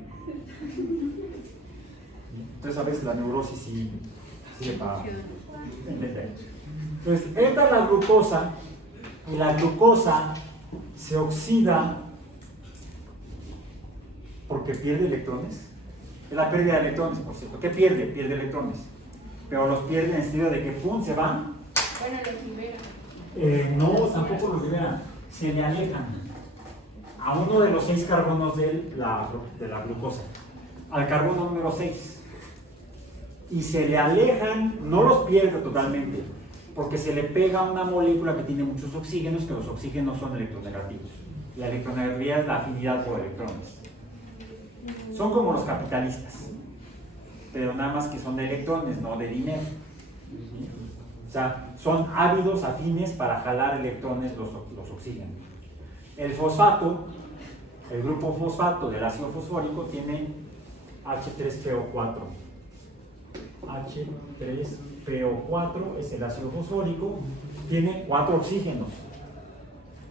Entonces a veces la neurosis sí sirve para entender. Entonces entra la glucosa y la glucosa se oxida porque pierde electrones. Es la pérdida de electrones, por cierto. ¿Qué pierde? Pierde electrones. Pero los pierde en el sentido de que ¡pum! Se van. Bueno, los libera. No, tampoco los liberan. Se le alejan a uno de los 6 carbonos de la glucosa, al carbono número 6. Y se le alejan, no los pierde totalmente, porque se le pega una molécula que tiene muchos oxígenos, que los oxígenos son electronegativos. La electronegatividad es la afinidad por electrones. Son como los capitalistas, pero nada más que son de electrones, no de dinero. O sea, son ávidos, afines para jalar electrones los oxígenos. El fosfato, el grupo fosfato del ácido fosfórico tiene H3PO4. H3PO4 es el ácido fosfórico, tiene 4 oxígenos,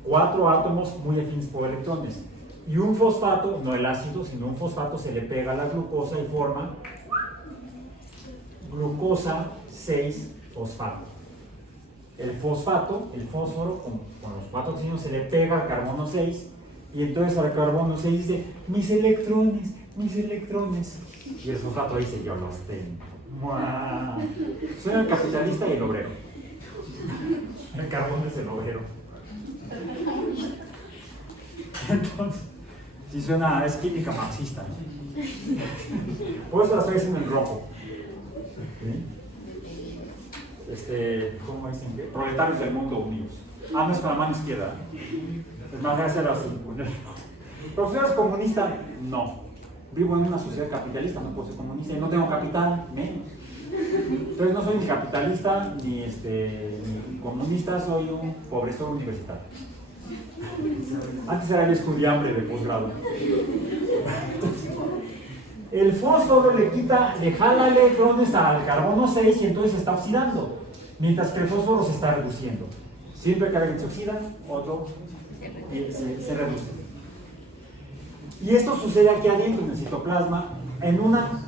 4 átomos muy afines por electrones. Y un fosfato, no el ácido, sino un fosfato se le pega a la glucosa y forma glucosa 6-fosfato. El fosfato, el fósforo, con los 4 oxígenos se le pega al carbono 6 y entonces al carbono 6 dice, mis electrones, mis electrones. Y el fosfato dice, yo los tengo. ¡Mua! Soy el capitalista y el obrero. El carbono es el obrero. Entonces, si suena, es química marxista, ¿no? Por eso la estoy haciendo en rojo. ¿Sí? ¿Cómo dicen? Proletarios del mundo unidos. Ah, no es con la mano izquierda. Es más, voy a hacerlo así. ¿Profesor es comunista? No. Vivo en una sociedad capitalista, no puedo ser comunista y no tengo capital, menos. Entonces no soy ni capitalista ni comunista, soy un pobrecito universitario. Antes era el estudiante de posgrado. El fósforo le jala electrones al carbono 6 y entonces se está oxidando, mientras que el fósforo se está reduciendo. Siempre que alguien se oxida, otro se reduce. Y esto sucede aquí adentro en el citoplasma, en una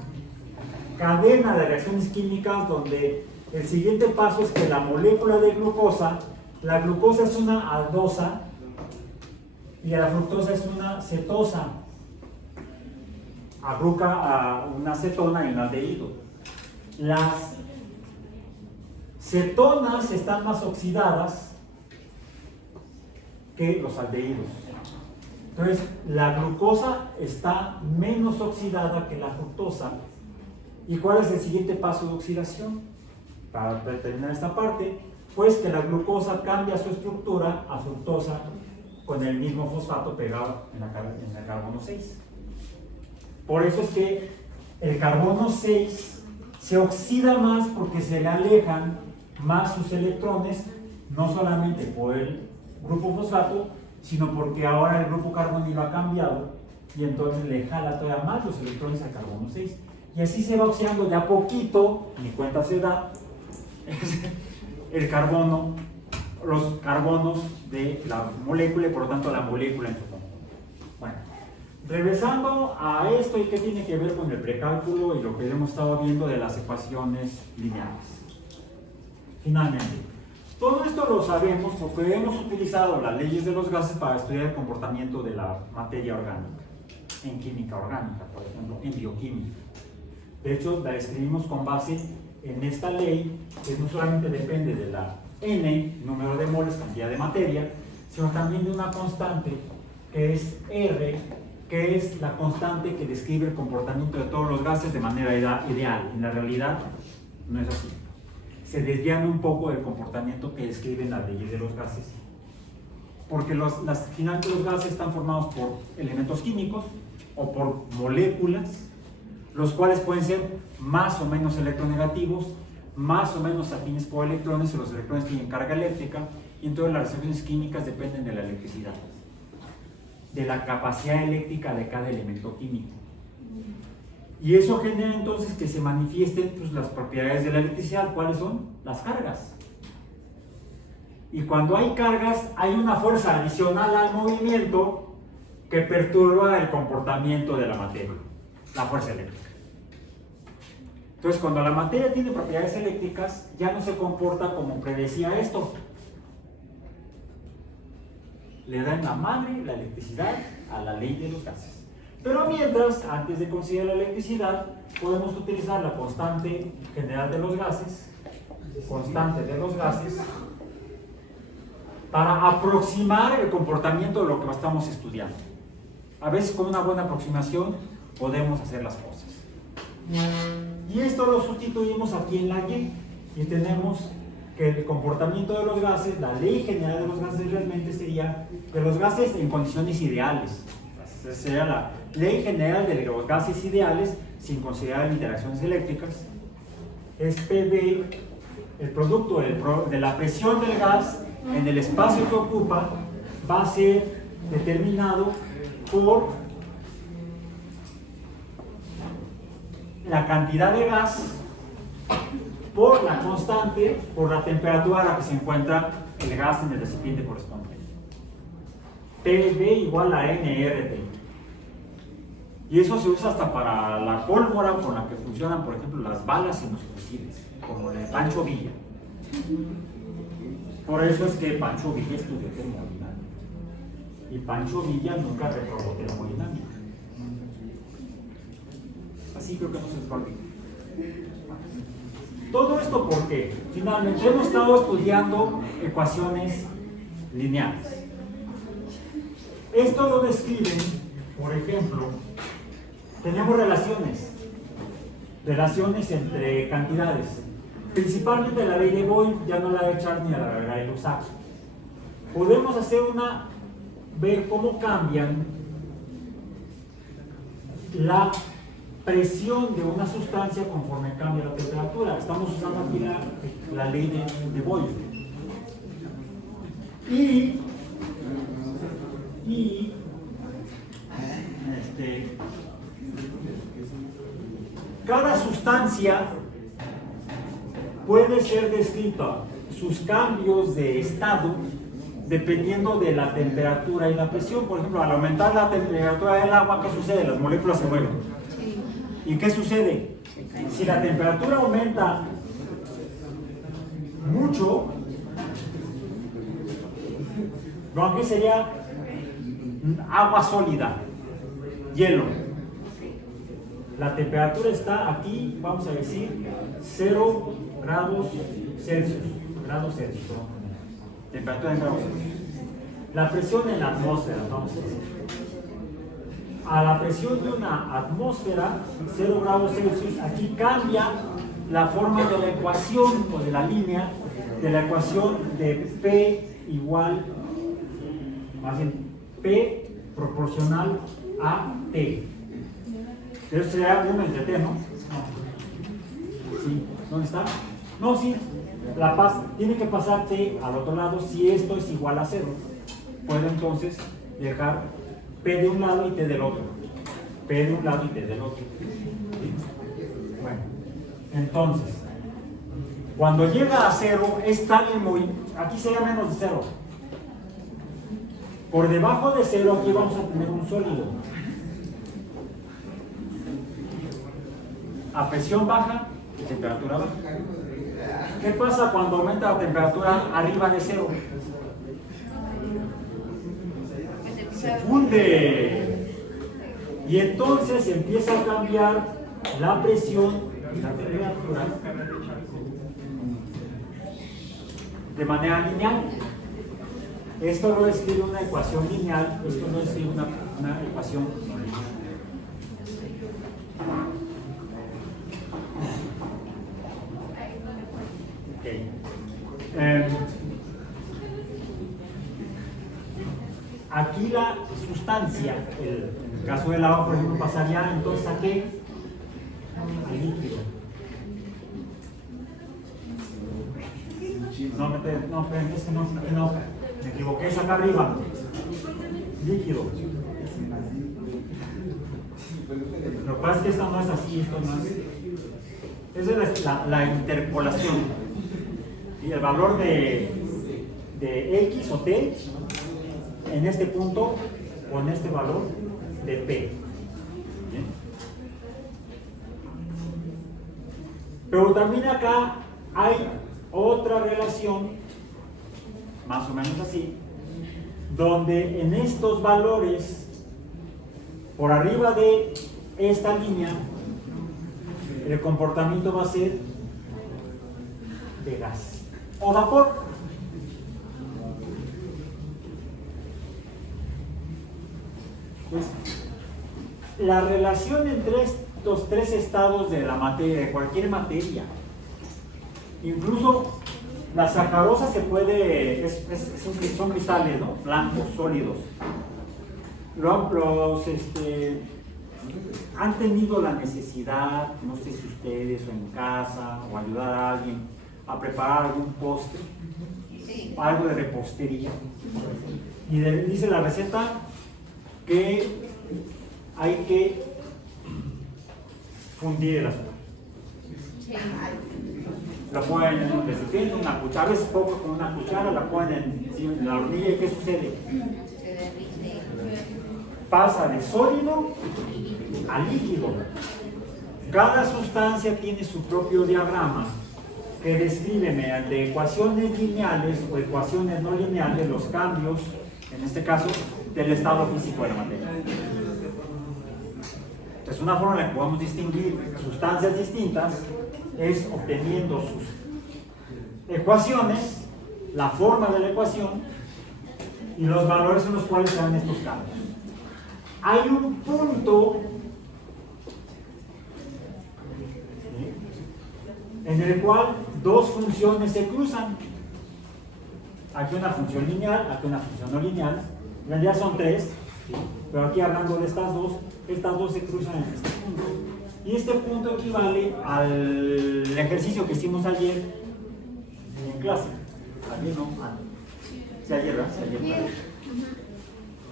cadena de reacciones químicas donde el siguiente paso es que la molécula de glucosa, la glucosa es una aldosa y la fructosa es una cetosa. Agrupa a una cetona y un aldehído. Las cetonas están más oxidadas que los aldehídos. Entonces, la glucosa está menos oxidada que la fructosa. ¿Y cuál es el siguiente paso de oxidación? Para terminar esta parte, pues que la glucosa cambia su estructura a fructosa con el mismo fosfato pegado en el carbono 6. Por eso es que el carbono 6 se oxida más porque se le alejan más sus electrones, no solamente por el grupo fosfato, sino porque ahora el grupo carbonilo ha cambiado y entonces le jala todavía más los electrones al carbono 6. Y así se va oxidando de a poquito, ni cuenta se da, el carbono, los carbonos de la molécula y por lo tanto la molécula en su conjunto. Bueno, regresando a esto y qué tiene que ver con el precálculo y lo que hemos estado viendo de las ecuaciones lineales. Finalmente, todo esto lo sabemos porque hemos utilizado las leyes de los gases para estudiar el comportamiento de la materia orgánica, en química orgánica, por ejemplo, en bioquímica. De hecho, la escribimos con base en esta ley, que no solamente depende de la N, número de moles, cantidad de materia, sino también de una constante que es R, que es la constante que describe el comportamiento de todos los gases de manera ideal. En la realidad no es así. Se desvían un poco del comportamiento que describen las leyes de los gases. Porque finalmente los gases están formados por elementos químicos o por moléculas, los cuales pueden ser más o menos electronegativos, más o menos afines por electrones, y los electrones tienen carga eléctrica, y entonces las reacciones químicas dependen de la electricidad, de la capacidad eléctrica de cada elemento químico. Y eso genera entonces que se manifiesten pues, las propiedades de la electricidad. ¿Cuáles son? Las cargas. Y cuando hay cargas, hay una fuerza adicional al movimiento que perturba el comportamiento de la materia, la fuerza eléctrica. Entonces, cuando la materia tiene propiedades eléctricas, ya no se comporta como predecía esto. Le da en la madre la electricidad a la ley de los gases. Pero mientras, antes de considerar la electricidad, podemos utilizar la constante general de los gases, para aproximar el comportamiento de lo que estamos estudiando. A veces con una buena aproximación podemos hacer las cosas. Y esto lo sustituimos aquí en la Y y tenemos que el comportamiento de los gases, la ley general de los gases realmente sería que los gases en condiciones ideales, esa sería Ley General de los Gases Ideales, sin considerar interacciones eléctricas, es PV, el producto de la presión del gas en el espacio que ocupa va a ser determinado por la cantidad de gas, por la constante, por la temperatura a la que se encuentra el gas en el recipiente correspondiente. PV igual a nRT. Y eso se usa hasta para la pólvora con la que funcionan, por ejemplo, las balas en los fusiles, como el de Pancho Villa. Por eso es que Pancho Villa estudió termodinámica. Y Pancho Villa nunca reprobó termodinámica. Así creo que no se les va a olvidar. Todo esto porque finalmente hemos estado estudiando ecuaciones lineales. Esto lo describen, por ejemplo, tenemos relaciones entre cantidades. Principalmente la ley de Boyle, ya no la de Charles ni a la de Lusac. Podemos hacer ver cómo cambian la presión de una sustancia conforme cambia la temperatura. Estamos usando aquí la ley de Boyle. Cada sustancia puede ser descrita, sus cambios de estado, dependiendo de la temperatura y la presión. Por ejemplo, al aumentar la temperatura del agua, ¿qué sucede? Las moléculas se mueven. ¿Y qué sucede? Si la temperatura aumenta mucho, lo que sería agua sólida, hielo. La temperatura está aquí, vamos a decir, 0 grados Celsius. Temperatura en grados Celsius. La presión en la atmósfera, vamos a decir. A la presión de una atmósfera, 0 grados Celsius, aquí cambia la forma de la ecuación o de la línea de la ecuación de P igual, más bien, P proporcional a T. Eso sería 1 entre T, ¿no? Sí, ¿dónde está? No, sí, tiene que pasar T al otro lado si esto es igual a 0. Puedo entonces dejar P de un lado y T del otro. P de un lado y T del otro. ¿Sí? Bueno, entonces, cuando llega a 0, es tal aquí sería menos de 0. Por debajo de 0, aquí vamos a tener un sólido. A presión baja, temperatura baja. ¿Qué pasa cuando aumenta la temperatura arriba de 0? Se funde. Y entonces empieza a cambiar la presión y la temperatura de manera lineal. Esto lo describe una ecuación lineal, esto lo describe una ecuación no lineal. Okay. Aquí la sustancia, en el caso del agua, por ejemplo, pasaría entonces a qué? Al líquido. No, me equivoqué, es acá arriba. Líquido. Lo que pasa es que esto no es así, esto no es. Esa es la interpolación. Y el valor de X o T en este punto con este valor de P. ¿Bien? Pero también acá hay otra relación, más o menos así, donde en estos valores, por arriba de esta línea, el comportamiento va a ser de gas o vapor. Pues, la relación entre estos tres estados de la materia, de cualquier materia, incluso la sacarosa se puede, son cristales, ¿no? Blancos, sólidos. ¿Han tenido la necesidad, no sé si ustedes o en casa, o ayudar a alguien a preparar algún postre, Sí. algo de repostería? Y dice la receta que hay que fundir el azúcar. Sí. La ponen en un recipiente, una cuchara, a veces poco con una cuchara, la ponen en la hornilla y ¿qué sucede? Se derrite. Pasa de sólido a líquido. Cada sustancia tiene su propio diagrama que describe mediante ecuaciones lineales o ecuaciones no lineales los cambios, en este caso, del estado físico de la materia. Entonces, una forma en la que podemos distinguir sustancias distintas es obteniendo sus ecuaciones, la forma de la ecuación y los valores en los cuales se dan estos cambios. Hay un punto en el cual dos funciones se cruzan. Aquí una función lineal, aquí una función no lineal. En realidad son tres, ¿sí? Pero aquí hablando de estas dos se cruzan en este punto. Y este punto equivale al ejercicio que hicimos ayer en clase. Ayer no, sí, ayer, ¿verdad? Sí, ayer, ¿verdad?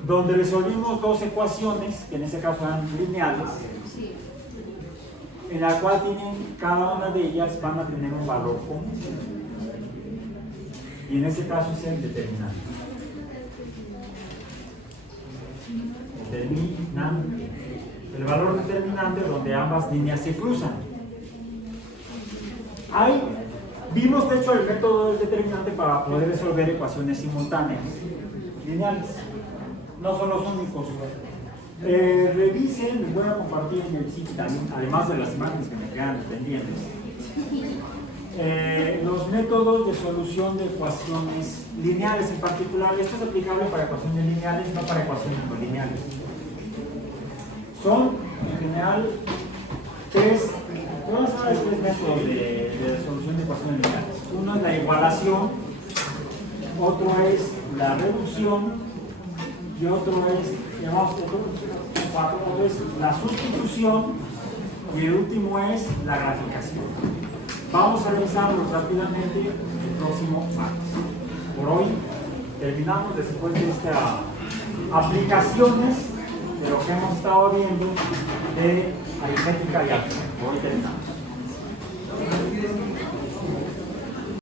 Donde resolvimos dos ecuaciones, que en este caso eran lineales, Sí. en la cual cada una de ellas van a tener un valor común. Y en este caso es el determinante. Determinante. El valor determinante donde ambas líneas se cruzan. Vimos de hecho el método del determinante para poder resolver ecuaciones simultáneas lineales. No son los únicos. Revisen, les voy a compartir en el sitio también, además de las imágenes que me quedan pendientes, los métodos de solución de ecuaciones lineales en particular. Esto es aplicable para ecuaciones lineales, no para ecuaciones no lineales. Son, en general, ¿cuáles son los tres métodos de solución de ecuaciones lineales? Uno es la igualación, otro es la reducción y otro es la sustitución y el último es la graficación. Vamos a revisarlo rápidamente el próximo martes. Por hoy terminamos después de estas aplicaciones de lo que hemos estado viendo de aritmética y álgebra. Hoy terminamos.